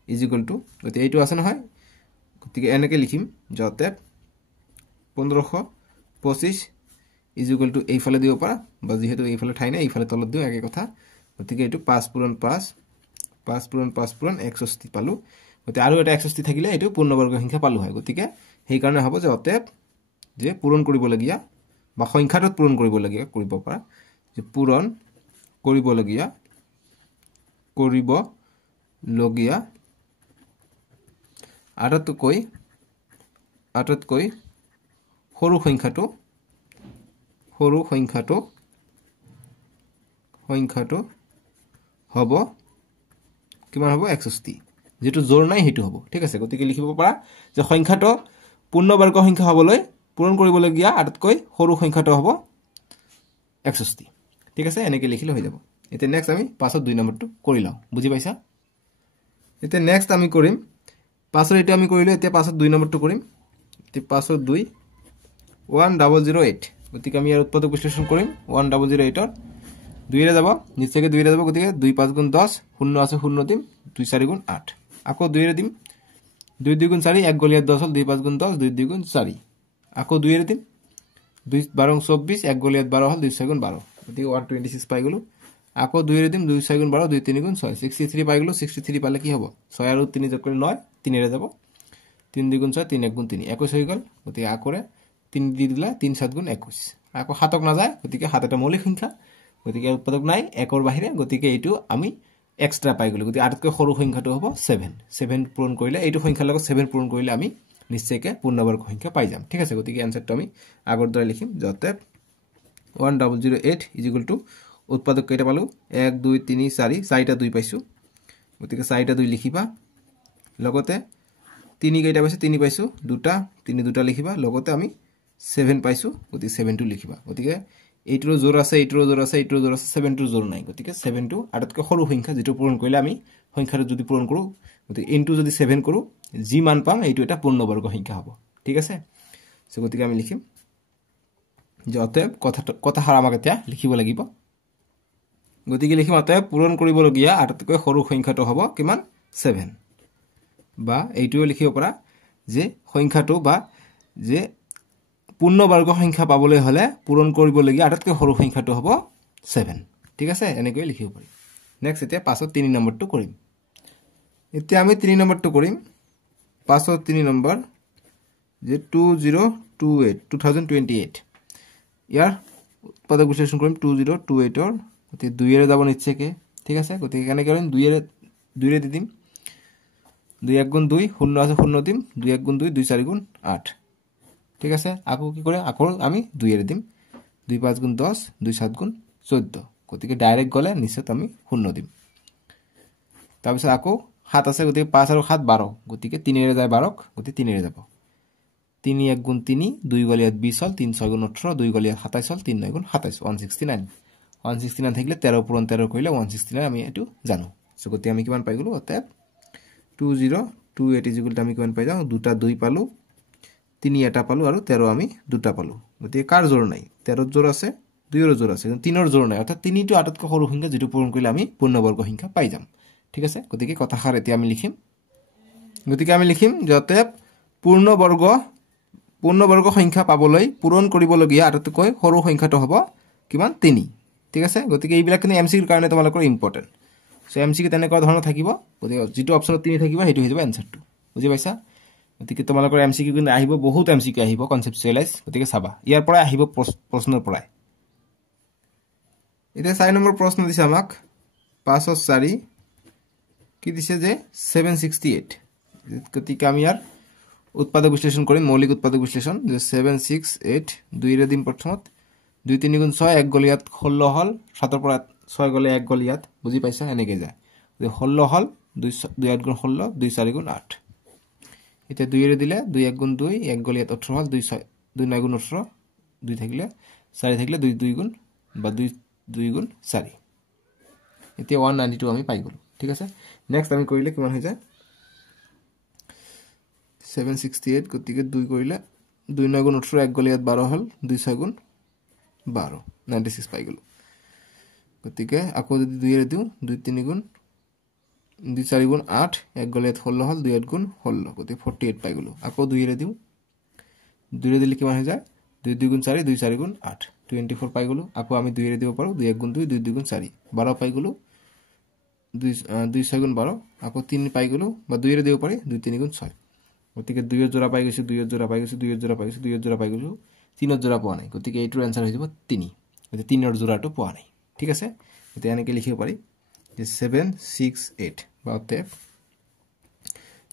ইজ ইকুৱেল টু গতিকে এইটো আছে নহয় গতিকে এনেকৈ লিখিম যতে 1525 ইজ ইকুৱেল টু এইফালে দিব পাৰা বা যেহেতু এইফালে ঠাই নাই এইফালে তলত দিও একে কথা গতিকে এইটো 5 পূৰণ 5 5 পূৰণ 5 পূৰণ 61 পালো গতিকে আৰু এটা 61 থাকিলে এইটো পূৰ্ণবৰ্গ সংখ্যা পালো হয় গতিকে সেই কাৰণে হ'ব যে অতএব যে পূৰণ কৰিবলগিয়া বা সংখ্যাটোত পূৰণ কৰিবলগিয়া কৰিব পাৰা যে পূৰণ কৰিবলগিয়া আটাইতকৈ সৰু সংখ্যাটো হ'ব কিমান হ'ব 61 যেটো জোৰ নাই হেতু হ'ব ঠিক আছে গতিকে লিখিব পাৰা যে সংখ্যাটো পূৰ্ণবৰ্গ সংখ্যা হ'বলৈ পূৰণ কৰিবলগীয়া আটাইতকৈ সৰু সংখ্যাটো হ'ব 61 ঠিক আছে এনেকৈ লিখিলে হৈ যাব এতিয়া নেক্সট আমি 5 2 নম্বৰটো কৰি লওঁ বুজি পাইছা এতিয়া নেক্সট আমি কৰিম 5 এটা আমি কৰিলো এতিয়া 5 2 নম্বৰটো কৰিম এতিয়া 5 2 1008 গতিকে আমি ইয়াৰ উৎপাদক বিশ্লেষণ কৰিম 1008 ৰ 2 ৰে যাব নিচেকে 2 ৰে যাব গতিকে 2 5 গুণ 10 0 আছে 0 দিম 2 4 গুণ 8 আকৌ 2 ৰে দিম 2 2 গুণ 4 1 গলিয়াত 10 হল 2 5 গুণ 10 2 2 গুণ 4 আকৌ 2 ৰে দিম 2 12 24 1 গলিয়াত 12 হল 2 6 গুণ 12 গতিকে 126 পাই গলো আকৌ 2 ৰে দিম 2 6 গুণ 12 2 3 গুণ 6 63 পাই গলো 63 পালে কি হ'ব 6 আৰু 3 যোগ কৰি 9 3 ৰে যাব 3 2 গুণ 6 3 1 গুণ 3 21 হৈ গল গতিকে আকৰে 3 দি দিলা 3 7 গুণ 21 আকৌ 7ক না যায় গতিকে 7 এটা মৌলিক সংখ্যা গতিকে উৎপাদক নাই 1 ৰ বাহিৰে গতিকে এইটো আমি এক্সট্ৰা পাই গলো গতিকে আটাইতকৈ সৰু সংখ্যাটো হ'ব 7 7 পূৰণ কৰিলে এইটো সংখ্যাৰ লগত 7 পূৰণ কৰিলে আমি নিশ্চয়কৈ পূৰ্ণবৰ্গ সংখ্যা পাই যাম ঠিক আছে গতিকে আনসাৰটো আমি আগৰ দৰে লিখিম যতে 1008 = উৎপাদক কেইটা পালো 1 2 3 4 চাৰিটা 2 পাইছো গতিকে চাৰিটা 2 লিখিবা লগতে 3 কেইটা পাইছো 3 পাইছো দুটা 3 দুটা লিখিবা লগতে আমি 7 পাইছো গতিকে 7 টো লিখিবা গতিকে 8 ৰ জোৰ আছে 8 ৰ জোৰ আছে 8 ৰ জোৰ আছে 7 ৰ জোৰ নাই গতিকে 7 টো আটাইতকৈ সৰু সংখ্যা যেটো পূৰণ কৰিলে আমি সংখ্যাটো যদি পূৰণ কৰো গতিকে ইনটু যদি 7 কৰো যি মান পাম এইটো এটা পূৰ্ণবৰ্গ সংখ্যা হ'ব ঠিক আছে সো গতিকে আমি লিখিম যে অতএব কথা হার আমাক এতিয়া লিখিব লাগিব গতিকে লিখিম অতএব পূৰণ কৰিবলগীয়া আটাইতকৈ সৰু সংখ্যাটো হ'ব কিমান 7 বা এইটোও লিখিব পাৰা যে সংখ্যাটো বা যে পূৰ্ণবৰ্গ সংখ্যা পাবলৈ হলে পূৰণ কৰিবলগীয়া আটাইতকৈ সৰু সংখ্যাটো হ'ব 7 ঠিক আছে এনেকৈ লিখিব পাৰি নেক্সট এতিয়া 5 3 নম্বৰটো কৰিম এতিয়া আমি 3 নম্বৰটো কৰিম 5 3 নম্বৰ যে 2028 ইয়াৰ উৎপাদক বিশ্লেষণ কৰিম 2028 ৰ গতিকে 2 ৰে যাব নিশ্চয়কৈ ঠিক আছে গতিকে কেনে কৰিম 2 ৰে দি দিম 2 1 গুণ 2 0 আছে 0 দিম 2 1 গুণ 2 2 4 গুণ 8 ঠিক আছে আকৌ কি কৰে আকৌ আমি 2 ৰে দিম 2 5 গুণ 10 2 7 গুণ 14 গতিকে ডাইৰেক্ট গলে নিশ্চয় আমি 0 দিম তাৰপিছত আকৌ 7 আছে গতিকে 5 আৰু 7 12 গতিকে 3 ৰে যায় 12 গতিকে 3 ৰে যাব 3 1 গুণ 3 2 গলিয়াত 20 হল 3 6 গুণ 18 2 গলিয়াত 27 হল 3 9 গুণ 27 169 থাকিলে 13 পূৰণ 13 কৰিলে 169 আমি এটো জানো সো গতি আমি কিমান পাই গলো অতএব 2028 আমি কিমান পাই যাও দুটা 2 পালো 3 এটা পালো আৰু 13 আমি দুটা পালো গতি কাৰ জোৰ নাই 13 ৰ জোৰ আছে 2 ৰ জোৰ আছে 3 ৰ জোৰ নাই অৰ্থাৎ 3 টো আটাইতকৈ সৰু সংখ্যা যেটো পূৰণ কৰিলে আমি পূৰ্ণবৰ্গ সংখ্যা পাই যাম ঠিক আছে গতিকে কথাষাৰ এতিয়া আমি লিখিম গতিকে আমি লিখিম যতে পূৰ্ণবৰ্গ সংখ্যা পাবলৈ পূৰণ কৰিবলগীয়া আটাইতকৈ সৰু সংখ্যাটো হ'ব কিমান 3 ঠিক আছে গতিকে এইবিলাক কিন্তু এমসিকিউৰ কাৰণে তোমালোকৰ ইম্পৰ্টেন্ট সো এমসিকিউ তেনেকুৱা ধৰণৰ থাকিব গতিকে যেটো অপচনত 3 থাকিব হেতু হৈ যাব আনসাৰটো বুজি পাইছা গতিকে তোমালোকৰ এমসিকিউ কিন্তু আহিব বহুত এমসিকিউ আহিব কনসেপচুৱেলাইজ গতিকে চাবা ইয়াৰ পৰা আহিব প্ৰশ্নৰ পৰা এটা 4 নম্বৰ প্ৰশ্ন দিছে আমাক 5 4 কি দিছে যে 768 গতিকে আমি ইয়াৰ উৎপাদক বিশ্লেষণ কৰিম মৌলিক উৎপাদক বিশ্লেষণ যে 768 2 ৰে দিম প্ৰথমত 2 3 গুণ 6 1 গলিয়াত 16 হল 7 ৰ পৰা 6 গলে 1 গলিয়াত বুজি পাইছা এনেকৈ যায় 16 হল 2 8 গুণ 16 2 4 গুণ 8 এটা 2 ৰে দিলে 2 1 গুণ 2 1 গলিয়াত 18 হল 2 9 গুণ 18 2 থাকিলে 4 থাকিলে 2 2 গুণ বা 2 গুণ 4 এতিয়া 192 আমি পাই গলো ঠিক আছে নেক্সট আমি কৰিলে কিমান হৈ যায় 768 গতিকে 2 কৰিলে 2 9 গুণ 18 1 গলিয়াত 12 হল 2 6 গুণ 12 96 পাই গলো গতিকে আকৌ যদি 2 ৰে দিও 2 3 গুণ 2 4 গুণ 8 1 গলিয়াত 16 হল 2 8 গুণ 16 গতিকে 48 পাই গলো আকৌ 2 ৰে দিও 2 ৰে দিলে কিমান হৈ যায় 2 2 গুণ 4 2 4 গুণ 8 24 পাই গলো আকৌ আমি 2 ৰে দিব পাৰো 2 1 গুণ 2 2 2 গুণ 4 12 পাই গলো 2 6 গুণ 12 আকৌ 3 পাই গলো বা 2 ৰে দিব পাৰি 2 3 গুণ 6 গতিকে 2 ৰ জোড়া পাই গৈছে 2 ৰ জোড়া পাই গৈছে 2 ৰ জোড়া পাই গৈছে 2 ৰ জোড়া পাই গলো 3 ৰ জোড়া পোৱা নাই গতিকে এইটোৰ आंसर হৈ যাব 3 গতিকে 3 ৰ জোড়াটো পোৱা নাই ঠিক আছে এতিয়া এনেকৈ লিখিব পাৰি যে 768 বা অতএব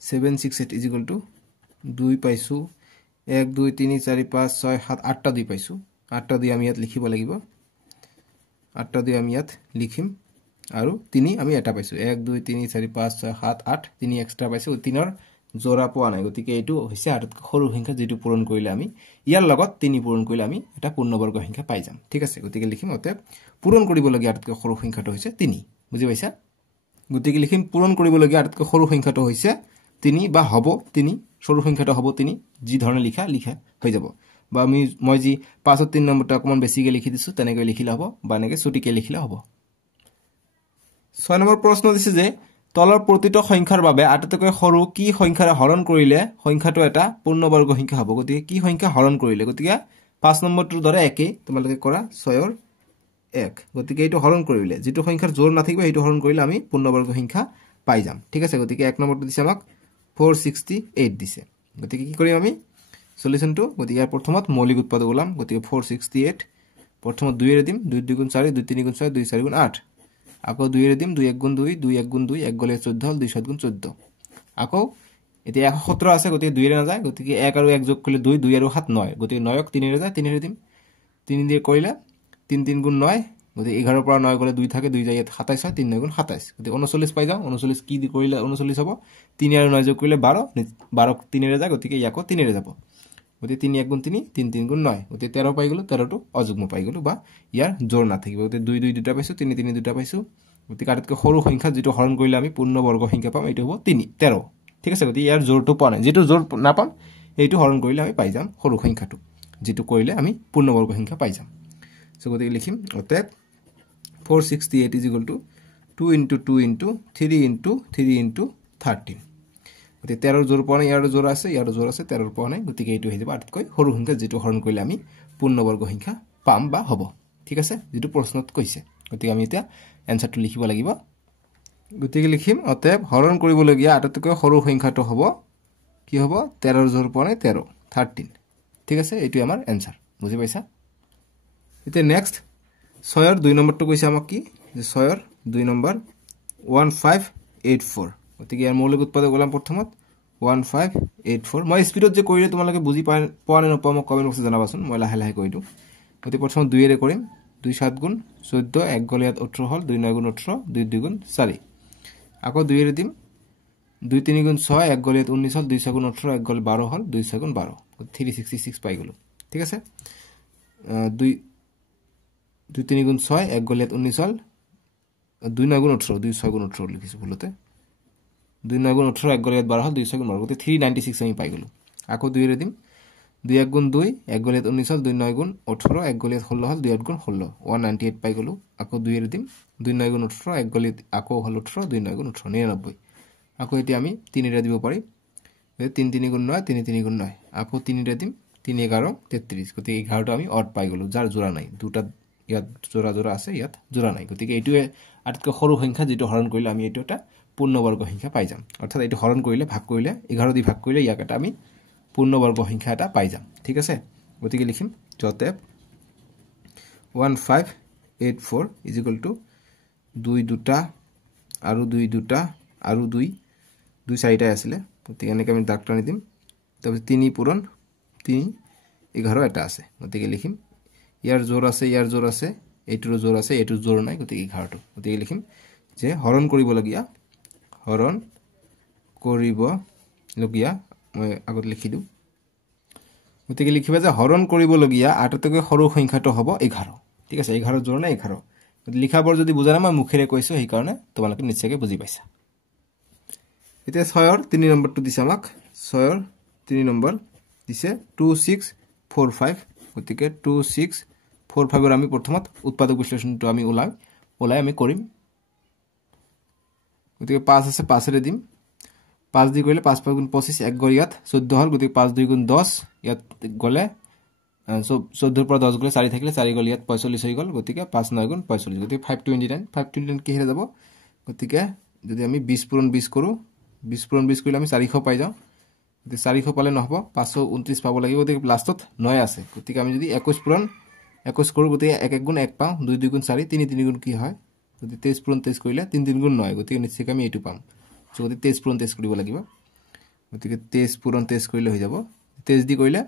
768 2 পাইছো 1 2 3 4 5 6 7 8টা 2 পাইছো 8টা 2 আমি ইয়াত লিখিব লাগিব 8টা 2 আমি ইয়াত লিখিম আৰু 3 আমি এটা পাইছো 1 2 3 4 5 6 7 8 3 এক্সট্ৰা পাইছো 3 ৰ জোৰা পোৱা নাই গতিকে এইটো হৈছে আটাইতকৈ সৰু সংখ্যা যেটো পূৰণ কৰিলে আমি ইয়াৰ লগত 3 পূৰণ কৰিলে আমি এটা পূৰ্ণবৰ্গ সংখ্যা পাই যাম ঠিক আছে গতিকে লিখিম অতএব পূৰণ কৰিবলগীয়া আটাইতকৈ সৰু সংখ্যাটো হৈছে 3 বুজি পাইছা গতিকে লিখিম পূৰণ কৰিবলগীয়া আটাইতকৈ সৰু সংখ্যাটো হৈছে 3 বা হ'ব 3 সৰু সংখ্যাটো হ'ব 3 যি ধৰণে লিখা হৈ যাব বা মই যি 5 ৰ 3 নম্বৰটা অকমান বেছিকে লিখি দিছো তেনেকৈ লিখিলে হ'ব বা এনেকৈ ছুটিকে লিখিলে হ'ব 6 নম্বৰ প্ৰশ্ন দিছে যে তলৰ প্ৰতিটো সংখ্যাৰ বাবে আটাইতকৈ সৰু কি সংখ্যাৰে হৰণ কৰিলে সংখ্যাটো এটা পূৰ্ণবৰ্গ সংখ্যা হ'ব গতিকে কি সংখ্যা হৰণ কৰিলে গতিকে 5 নম্বৰটোৰ দৰে একেই তোমালোকে কৰা 6 ৰ 1 গতিকে এইটো হৰণ কৰিলে যেটো সংখ্যাৰ জোৰ নাথাকিব এইটো হৰণ কৰিলে আমি পূৰ্ণবৰ্গ সংখ্যা পাই যাম ঠিক আছে গতিকে 1 নম্বৰটো দিছে আমাক 468 দিছে গতিকে কি কৰিম আমি সলিউশনটো গতিকে ইয়াৰ প্ৰথমত মৌলিক উৎপাদক ওলাম গতিকে 468 প্ৰথমত 2 এৰে দিম 2 2 গুণ 4 2 3 গুণ 6 2 4 গুণ 8 আকৌ 2 এৰে দিম 2 1 গুণ 2 2 1 গুণ 2 1 গলে 14 হল 2 7 গুণ 14 আকৌ এতিয়া 117 আছে গতিকে 2 এৰে না যায় গতিকে 1 আৰু 1 যোগ কৰিলে 2 2 আৰু 7 9 গতিকে 9 ক 3 এৰে যায় 3 এৰে দিম 3 দিয়ে কৰিলে 3 3 গুণ 9 গতিকে 11 ৰ পৰা 9 গলে 2 থাকে 2 যায় 27 হয় 3 9 গুণ 27 গতিকে 39 পাই যাও 39 কি দি কৰিলে 39 হ'ব 3 আৰু 9 যোগ কৰিলে 12 12 3 এৰে যায় গতিকে ইয়াকো 3 এৰে যাব গতিকে 3 1 গুণ 3 3 3 গুণ 9 গতিকে 13 পাই গলো 13 টো অযুগ্ম পাই গলো বা ইয়াৰ জোৰ না থাকিব গতিকে 2 2 দুটা পাইছো 3 3 দুটা পাইছো গতিকে আটাইতকৈ সৰু সংখ্যা যেটো হৰণ কৰিলে আমি পূৰ্ণবৰ্গ সংখ্যা পাম এইটো হ'ব 3 13 ঠিক আছে গতিকে ইয়াৰ জোৰটো পোৱা নাই যেটো জোৰ না পাম এইটো হৰণ কৰিলে আমি পাই যাম সৰু সংখ্যাটো যেটো কৰিলে আমি পূৰ্ণবৰ্গ সংখ্যা পাই যাম সো গতিকে লিখিম অতএব 468 is equal to 2 into 2 into 3 into 3 into 13 গতিকে 13 ৰ জোৰ পোৱা নাই ইয়াৰ জোৰ আছে 13 ৰ পোৱা নাই গতিকে এইটো হৈ যাব আটাইতকৈ সৰু সংখ্যা যেটো হৰণ কৰিলে আমি পূৰ্ণবৰ্গ সংখ্যা পাম বা হ'ব ঠিক আছে যেটো প্ৰশ্নত কৈছে গতিকে আমি এতিয়া এনসাৰটো লিখিব লাগিব গতিকে লিখিম অতএব হৰণ কৰিবলগীয়া আটাইতকৈ সৰু সংখ্যাটো হ'ব কি হ'ব 13 ৰ জোৰ পোৱা নাই 13 ঠিক আছে এইটো আমাৰ এনসাৰ বুজি পাইছা এতিয়া নেক্সট 6 ৰ 2 নম্বৰটো কৈছে আমাক কি যে 6 ৰ 2 নম্বৰ 1584 গতিকে ইয়াৰ মৌলিক উৎপাদক ওলাম প্ৰথমত 1584 মই স্পিডত যে কৰিলে তোমালোকে বুজি পোৱা নে নপোৱা মোক কমেন্ট বক্সত জনাবাচোন মই লাহে লাহে কৈ দিও গতিকে প্ৰথমত 2 এৰে কৰিম 2 7 গুণ 14 1 গলে 18 হল 2 9 গুণ 18 2 2 গুণ 4 আকৌ 2 এৰে দিম 2 3 গুণ 6 1 গলে 19 হল 2 6 গুণ 18 1 গলে 12 হল 2 6 গুণ 12 366 পাই গলো ঠিক আছে 2 2 3 গুণ 6 1 গলে 19 হল 2 9 গুণ 18 2 6 গুণ 18 লিখিছো ভুলতে 2 9 গুণ 18 1 গলে 12 হল 2 6 গুণ 12 গতে 396 আমি পাই গলো আকৌ 2 এৰে দিম 2 1 গুণ 2 1 গলে 19 হল 2 9 গুণ 18 1 গলে 16 হল 2 8 গুণ 16 198 পাই গলো আকৌ 2 এৰে দিম 2 9 গুণ 18 1 গলে আকৌ হল 18 2 9 গুণ 18 99 আকৌ এতিয়া আমি 3 এৰে দিব পাৰি 3 3 গুণ 9 3 3 গুণ 9 আকৌ 3 এৰে দিম 3 11 33 গতিকে 11 টো আমি অড পাই গলো যাৰ জোৰা নাই দুটা ইয়াত জোৰা জোৰা আছে ইয়াত জোৰা নাই গতিকে এইটোৱে আটাইতকৈ সৰু সংখ্যা যেটো হৰণ কৰিলে আমি এইটো এটা পূৰ্ণবৰ্গ সংখ্যা পাই যাম অৰ্থাৎ এইটো হৰণ কৰিলে ভাগ কৰিলে 11 দি ভাগ কৰিলে ইয়াক এটা আমি পূৰ্ণবৰ্গ সংখ্যা এটা পাই যাম ঠিক আছে গতিকে লিখিম যতে 1584 is equal to 2 দুটা আৰু 2 দুটা আৰু 2 2 চাৰিটা আছিল গতিকে এনেকৈ আমি দাগ টানি দিম তাৰপিছত 3 পূৰণ 3 11 এটা আছে গতিকে লিখিম ইয়াৰ জোৰ আছে এইটোৰ জোৰ আছে এইটোৰ জোৰ নাই গতিকে 11 টো গতিকে লিখিম যে হৰণ কৰিবলগীয়া মই আগত লিখি দিও গতিকে লিখিবা যে হৰণ কৰিবলগীয়া আটাইতকৈ সৰু সংখ্যাটো হ'ব 11 ঠিক আছে 11 জোৰ নাই 11 লিখাবৰ যদি বুজা না মই মুখেৰে কৈছো সেই কাৰণে তোমালোকে নিশ্চয়কৈ বুজি পাইছা এতিয়া 6 ৰ 3 নম্বৰটো দিছে আমাক 6 ৰ 3 নম্বৰ দিছে 2645 গতিকে 2645 ৰ আমি প্ৰথমত উৎপাদক বিশ্লেষণটো আমি ওলাই আমি কৰিম গতিকে 5 আছে 5 এৰে দিম 5 দি কৰিলে 5 5 গুণ 25 1 গল ইয়াত 14 হল গতিকে 5 2 গুণ 10 ইয়াত গলে 14 ৰ পৰা 10 গলে 4 থাকিলে 4 গল ইয়াত 45 হৈ গল গতিকে 5 9 গুণ 45 গতিকে 529 কি হেৰে যাব গতিকে যদি আমি 20 পূৰণ 20 কৰো 20 পূৰণ 20 কৰিলে আমি 400 পাই যাও গতিকে 400 পালে নহব 529 পাব লাগিব গতিকে লাষ্টত 9 আছে গতিকে আমি যদি 21 পূৰণ 21 কৰো গতিকে 1 1 গুণ 1 পাও 2 2 গুণ 4 3 3 গুণ কি হয় গতিকে 23 পূৰণ 23 কৰিলে 3 3 গুণ 9 গতিকে নিশ্চয়কৈ আমি এইটো পাম সো গতিকে 23 পূৰণ 23 কৰিব লাগিব গতিকে 23 পূৰণ 23 কৰিলে হৈ যাব 23 দি কৰিলে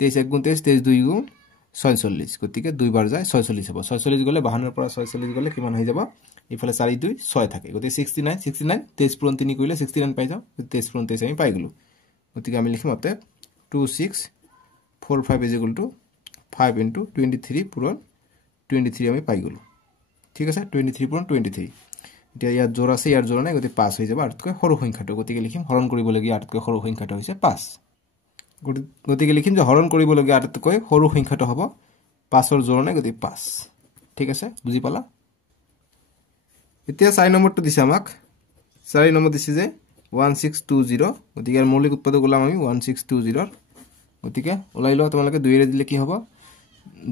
23 1 গুণ 23 23 2 গুণ 46 গতিকে দুইবাৰ যায় 46 হ'ব 46 গলে 52 পৰা 46 গলে কিমান হৈ যাব ইফালে 4 2 6 থাকে গতিকে 69 69 23 পূৰণ 3 কৰিলে 69 পাই যাও 23 পূৰণ 23 আমি পাই গলো গতিকে আমি লিখিম অতে 2645 5 into 23 পূৰণ 23 আমি পাই গলো ঠিক আছে 23 পূৰণ 23 এতিয়া ইয়াত জোৰ আছে ইয়াৰ জোৰ নাই গতিকে 5 হৈ যাব আৰতকৈ সৰু সংখ্যাটো গতিকে লিখিম হৰণ কৰিব লাগি আৰতকৈ সৰু সংখ্যাটো হৈছে 5 গতিকে লিখিম যে হৰণ কৰিব লাগি আৰতকৈ সৰু সংখ্যাটো হ'ব 5 ৰ জোৰ নাই গতিকে 5 ঠিক আছে বুজি পালা এতিয়া 4 নম্বৰটো দিছে আমাক 4 নম্বৰ দিছে যে 1620 গতিকে ইয়াৰ মৌলিক উৎপাদক ওলাম আমি 1620 গতিকে ওলাই লও তোমালোকে 2 এৰে দিলে কি হ'ব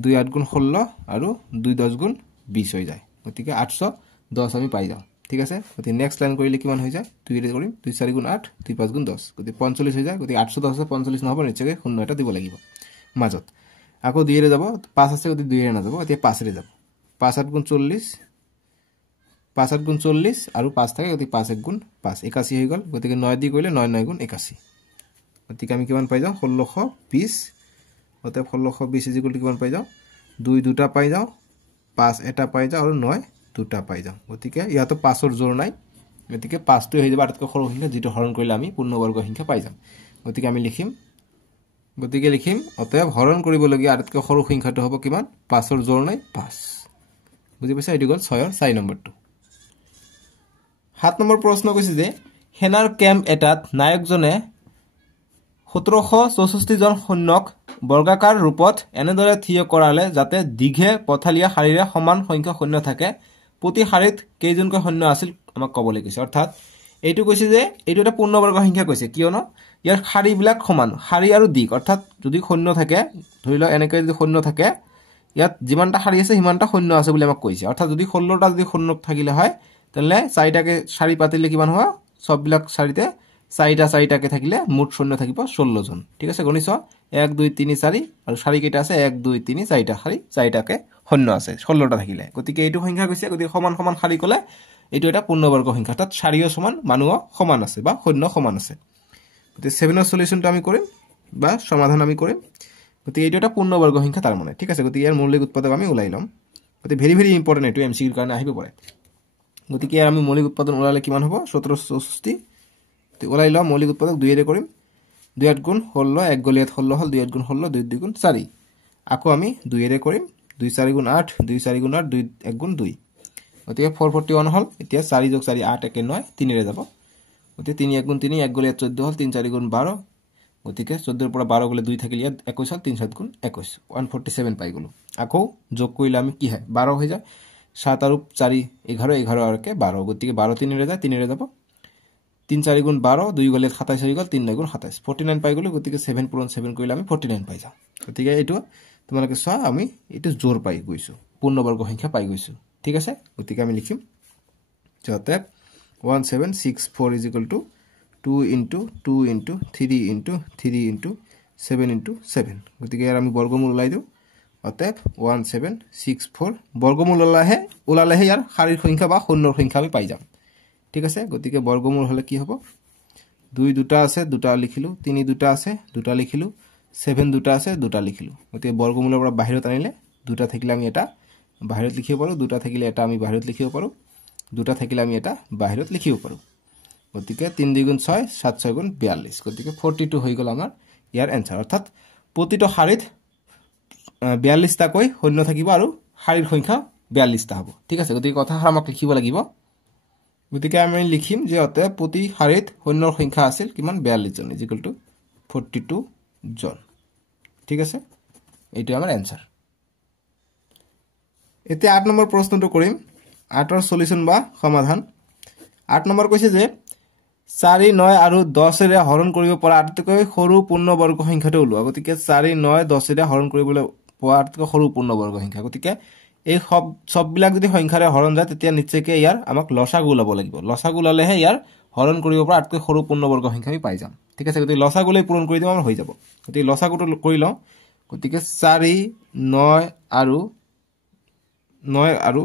2 8 গুণ 16 আৰু 2 10 গুণ 20 হৈ যায় গতিকে 810 আমি পাই যাও ঠিক আছে গতিকে নেক্সট লাইন কৰিলে কিমান হৈ যায় 2 এৰে কৰিম 2 4 গুণ 8 2 5 গুণ 10 গতিকে 45 হৈ যায় গতিকে 810 45 নহব নিশ্চয়কৈ শূন্য এটা দিব লাগিব মাজত আকৌ 2 এৰে যাব 5 আছে গতিকে 2 এৰে না যাব এতিয়া 5 এৰে যাব 5 8 গুণ 40 5 8 গুণ 40 আৰু 5 থাকে গতিকে 5 1 গুণ 5 81 হৈ গল গতিকে 9 দি কৰিলে 9 9 গুণ 81 গতিকে আমি কিমান পাই যাও 1620 অতএব 1620 ইকুয়াল টু কিমান পাই যাও 2 দুটা পাই যাও 5 এটা পাই যাও আৰু 9 দুটা পাই যাও গতিকে ইয়াতো 5 ৰ জোৰ নাই গতিকে 5 টো হৈ যাব আটাতকৈ সৰু সংখ্যা যেটো হৰণ কৰিলে আমি পূৰ্ণবৰ্গ সংখ্যা পাই যাম গতিকে আমি লিখিম অতএব হৰণ কৰিব লগিয়া আটাতকৈ সৰু সংখ্যাটো হ'ব কিমান 5 ৰ জোৰ নাই 5 বুজি পাইছা এটো গল 6 ৰ 4 নম্বৰটো 7 নম্বৰ প্ৰশ্ন কৈছে যে হেনাৰ কেম্প এটাত নায়কজনে 1764 জন সৈন্যক বৰ্গাকাৰ ৰূপত এনেদৰে থিয় কৰালে যাতে দীঘে পথালিয়া শাৰীৰে সমান সংখ্যক সৈন্য থাকে প্ৰতি শাৰীত কেইজনকৈ সৈন্য আছিল আমাক কবলৈ কৈছে অৰ্থাৎ এইটো কৈছে যে এইটো এটা পূৰ্ণবৰ্গ সংখ্যা কৈছে কিয়নো ইয়াৰ শাৰীবিলাক সমান শাৰী আৰু দিক অৰ্থাৎ যদি সৈন্য থাকে ধৰি লও এনেকৈ যদি সৈন্য থাকে ইয়াত যিমানটা শাৰী আছে সিমানটা সৈন্য আছে বুলি আমাক কৈছে অৰ্থাৎ যদি 16টা যদি সৈন্য থাকিলে হয় তেলে চাৰিটাকে শাৰী পাতিলে কিমান হ'ব সববিলাক শাৰীতে চাৰিটাকে থাকিলে মুঠ সৈন্য থাকিব 16 জন ঠিক আছে গণিছ 1 2 3 4 আৰু শাৰী কেইটা আছে 1 2 3 4টা শাৰী চাৰিটাকে সৈন্য আছে 16টা থাকিলে গতিকে এইটো সংখ্যা কৈছে গতিকে সমান সমান শাৰী কলে এইটো এটা পূৰ্ণবৰ্গ সংখ্যা তাত শাৰীও সমান মানুহ সমান আছে বা সৈন্য সমান আছে গতিকে 7 ৰ সলিউশনটো আমি কৰিম বা সমাধান আমি কৰিম গতিকে এইটো এটা পূৰ্ণবৰ্গ সংখ্যা তাৰ মানে ঠিক আছে গতিকে ইয়াৰ মৌলিক উৎপাদক আমি ওলাই লম গতিকে ভেৰি ভেৰি ইম্পৰ্টেন্ট এটো এমসিকিউৰ কাৰণে আহিব পাৰে গতিকে আমি মৌলিক উৎপাদন ওলালে কিমান হ'ব 1764 তে ওলাই লম মৌলিক উৎপাদক 2 এৰে কৰিম 2 8 গুণ 16 1 গলিয়াত 16 হল 2 8 গুণ 16 2 2 গুণ 4 আকৌ আমি 2 এৰে কৰিম 2 4 গুণ 8 2 4 গুণ 8 2 1 গুণ 2 গতিকে 441 হল এতিয়া 4 যোগ 4 8 1 9 3 এৰে যাব গতিকে 3 1 গুণ 3 1 গলিয়াত 14 হল 3 4 গুণ 12 গতিকে 14 ৰ পৰা 12 গলে 2 থাকিলে 21 হল 3 7 গুণ 21 147 পাই গলো আকৌ যোগ কৰিলে আমি কি হয় 12 হৈ যায় 7 আৰু 4 11 11 আৰকে 12 গতিকে 12 3 এৰে যায় 3 এৰে যাব 3 4 গুণ 12 2 গলে 27 হৈ গল 3 গুণ 27 49 পাই গলো গতিকে 7 পূৰণ 7 কৰিলে আমি 49 পাই যাম গতিকে এইটো তোমালোকে চোৱা আমি এইটো জোৰ পাই গৈছো পূৰ্ণবৰ্গ সংখ্যা পাই গৈছো ঠিক আছে গতিকে আমি লিখিম যাতে 1764 is equal to 2 into 2 into 3 into 3 into 7 into 7 গতিকে আমি বৰ্গমূল ওলাই দিও অতএব 1764 বৰ্গমূল ওলালেহে ইয়াৰ শাৰীৰ সংখ্যা বা শূন্যৰ সংখ্যা আমি পাই যাম ঠিক আছে গতিকে বৰ্গমূল হলে কি হ'ব 2 দুটা আছে দুটা লিখিলো 3 দুটা আছে দুটা লিখিলো 7 দুটা আছে দুটা লিখিলো গতিকে বৰ্গমূলৰ পৰা বাহিৰত আনিলে দুটা থাকিলে আমি এটা বাহিৰত লিখিব পাৰো দুটা থাকিলে এটা আমি বাহিৰত লিখিব পাৰো দুটা থাকিলে আমি এটা বাহিৰত লিখিব পাৰো গতিকে 3 2 গুণ 6 7 6 গুণ 42 গতিকে 42 হৈ গল আমাৰ ইয়াৰ এনসাৰ অৰ্থাৎ প্ৰতিটো শাৰীত 42 টা কৈ সৈন্য থাকিব আৰু শাৰীৰ সংখ্যা 42 টা হ'ব ঠিক আছে গতিকে কথা আমাক লিখিব লাগিব গতিকে আমি লিখিম যে অতে প্ৰতি শাৰীত সৈন্যৰ সংখ্যা আছিল কিমান 42 জন ইকুয়াল টু 42 জন ঠিক আছে এইটো আমাৰ এনসাৰ এতিয়া 8 নম্বৰ প্ৰশ্নটো কৰিম 8 ৰ সলিউশন বা সমাধান 8 নম্বৰ কৈছে যে 4 9 আৰু 10 এৰে হৰণ কৰিব পৰা আটাইতকৈ সৰু পূৰ্ণবৰ্গ সংখ্যাটো ওলোৱা গতিকে 4 9 10 এৰে হৰণ কৰিবলৈ পোৱা আটাইতকৈ সৰু পূৰ্ণবৰ্গ সংখ্যা গতিকে এই সববিলাক যদি সংখ্যাৰে হৰণ যায় তেতিয়া নিশ্চয়কৈ ইয়াৰ আমাক লসাগু ল'ব লাগিব লসাগু ললেহে ইয়াৰ হৰণ কৰিব পৰা আটাইতকৈ সৰু পূৰ্ণবৰ্গ সংখ্যা আমি পাই যাম ঠিক আছে গতিকে লসাগুলৈ পূৰণ কৰি দিম আমাৰ হৈ যাব গতিকে লসাগুটো কৰি লওঁ গতিকে 4 9 আৰু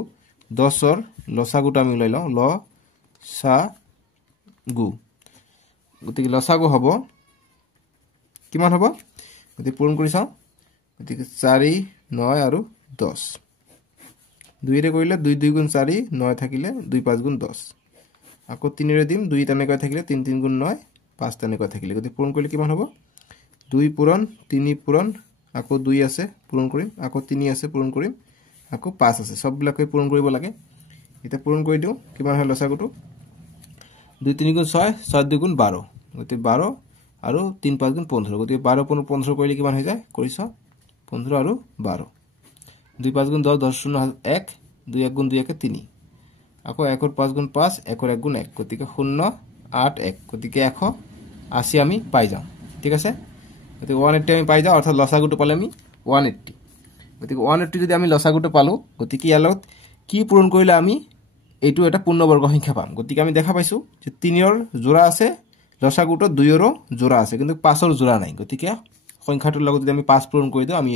10 ৰ লসাগুটো আমি লৈ লওঁ লসাগু গতিকে লসাগু হ'ব কিমান হ'ব গতিকে পূৰণ কৰি চাওঁ গতিকে 4 9 আৰু 10 2 ৰে কৰিলে 2 2 গুণ 4 9 থাকিলে 2 5 গুণ 10 আকৌ 3 ৰে দিম 2 তেনেকৈ থাকিলে 3 3 গুণ 9 5 তেনেকৈ থাকিলে গতি পূৰণ কৰিলে কিমান হ'ব 2 পূৰণ 3 পূৰণ আকৌ 2 আছে পূৰণ কৰিম আকৌ 3 আছে পূৰণ কৰিম আকৌ 5 আছে সববিলাকে পূৰণ কৰিব লাগে এটা পূৰণ কৰি দিও কিমান হয় লসাগুটো 2 3 গুণ 6 6 2 গুণ 12 গতি 12 আৰু 3 5 গুণ 15 গতি 12 15 কৰিলে কিমান হৈ যায় কৰিছ 15 আৰু 12 2 5 গুণ 10 10 0 1 2 1 গুণ 2 1 3 আকৌ 1 ৰ 5 গুণ 5 1 ৰ 1 গুণ 1 গতিকে 0 8 1 গতিকে 180 আমি পাই যাম ঠিক আছে গতিকে 180 আমি পাই যাও অৰ্থাৎ লসাগুটো পালে আমি 180 গতিকে 180 যদি আমি লসাগুটো পালো গতিকে ইয়াৰ লগত কি পূৰণ কৰিলে আমি এইটো এটা পূৰ্ণবৰ্গ সংখ্যা পাম গতিকে আমি দেখা পাইছো যে 3 ৰ জোড়া আছে লসাগুটো 2 ৰ জোড়া আছে কিন্তু 5 ৰ জোড়া নাই গতিকে সংখ্যাটোৰ লগত যদি আমি 5 পূৰণ কৰি দিও আমি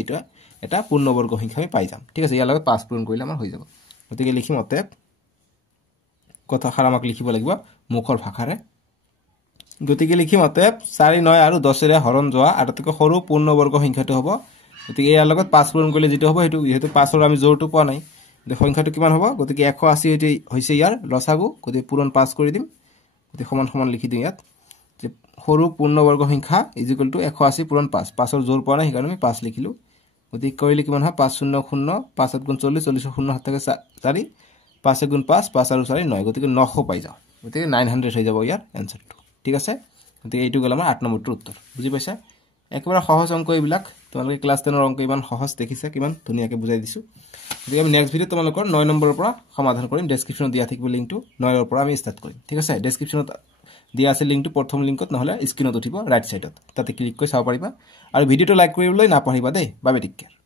এটা পূৰ্ণবৰ্গ সংখ্যা আমি পাই যাম ঠিক আছে ইয়াৰ লগত 5 পূৰণ কৰিলে আমাৰ হৈ যাব গতিকে লিখিম অতএব কথা খাৰামাক লিখিব লাগিব মুখৰ ভাষাৰে গতিকে লিখিম অতএব 4 9 আৰু 10 ৰে হৰণ যোৱা আটাইতকৈ সৰু পূৰ্ণবৰ্গ সংখ্যাটো হ'ব গতিকে ইয়াৰ লগত 5 পূৰণ কৰিলে যেটো হ'ব হেতু যেহেতু 5 ৰ আমি জোৰটো পোৱা নাই তে সংখ্যাটো কিমান হ'ব গতিকে 180 হৈছে ইয়াৰ লসাগু গতিকে পূৰণ 5 কৰি দিম গতিকে সমান সমান লিখি দিম ইয়াত যে সৰু পূৰ্ণবৰ্গ সংখ্যা = 180 পূৰণ 5 5 ৰ জোৰ পোৱা নাই সেইকাৰণে আমি 5 লিখিলো গতিকে কৰিলে কিমান হয় 5 0 0 5 7 গুণ 40 40 0 7 থাকে 4 5 গুণ 5 5 আৰু 4 9 গতিকে 900 পাই যাও গতিকে 900 হৈ যাব ইয়াৰ আনসাৰটো ঠিক আছে গতিকে এইটো গল আমাৰ 8 নম্বৰটোৰ উত্তৰ বুজি পাইছা একেবাৰে সহজ অংক এইবিলাক তোমালোকে ক্লাস 10 ৰ অংক ইমান সহজ দেখিছা কিমান ধুনিয়াকে বুজাই দিছো গতিকে আমি নেক্সট ভিডিও তোমালোকৰ 9 নম্বৰৰ পৰা সমাধান কৰিম ডেসক্ৰিপচনত দিয়া থাকিব লিংকটো 9 ৰ পৰা আমি ষ্টাৰ্ট কৰিম ঠিক আছে ডেসক্ৰিপচনত দিয়া আছে লিংকটো প্ৰথম লিংকত নহলে স্ক্ৰিনত উঠিব ৰাইট সাইডত তাতে ক্লিক কৰি চাব পাৰিবা আৰু ভিডিওটো লাইক কৰিবলৈ নাপাহৰিবা দেই বাবে টেক কেয়াৰ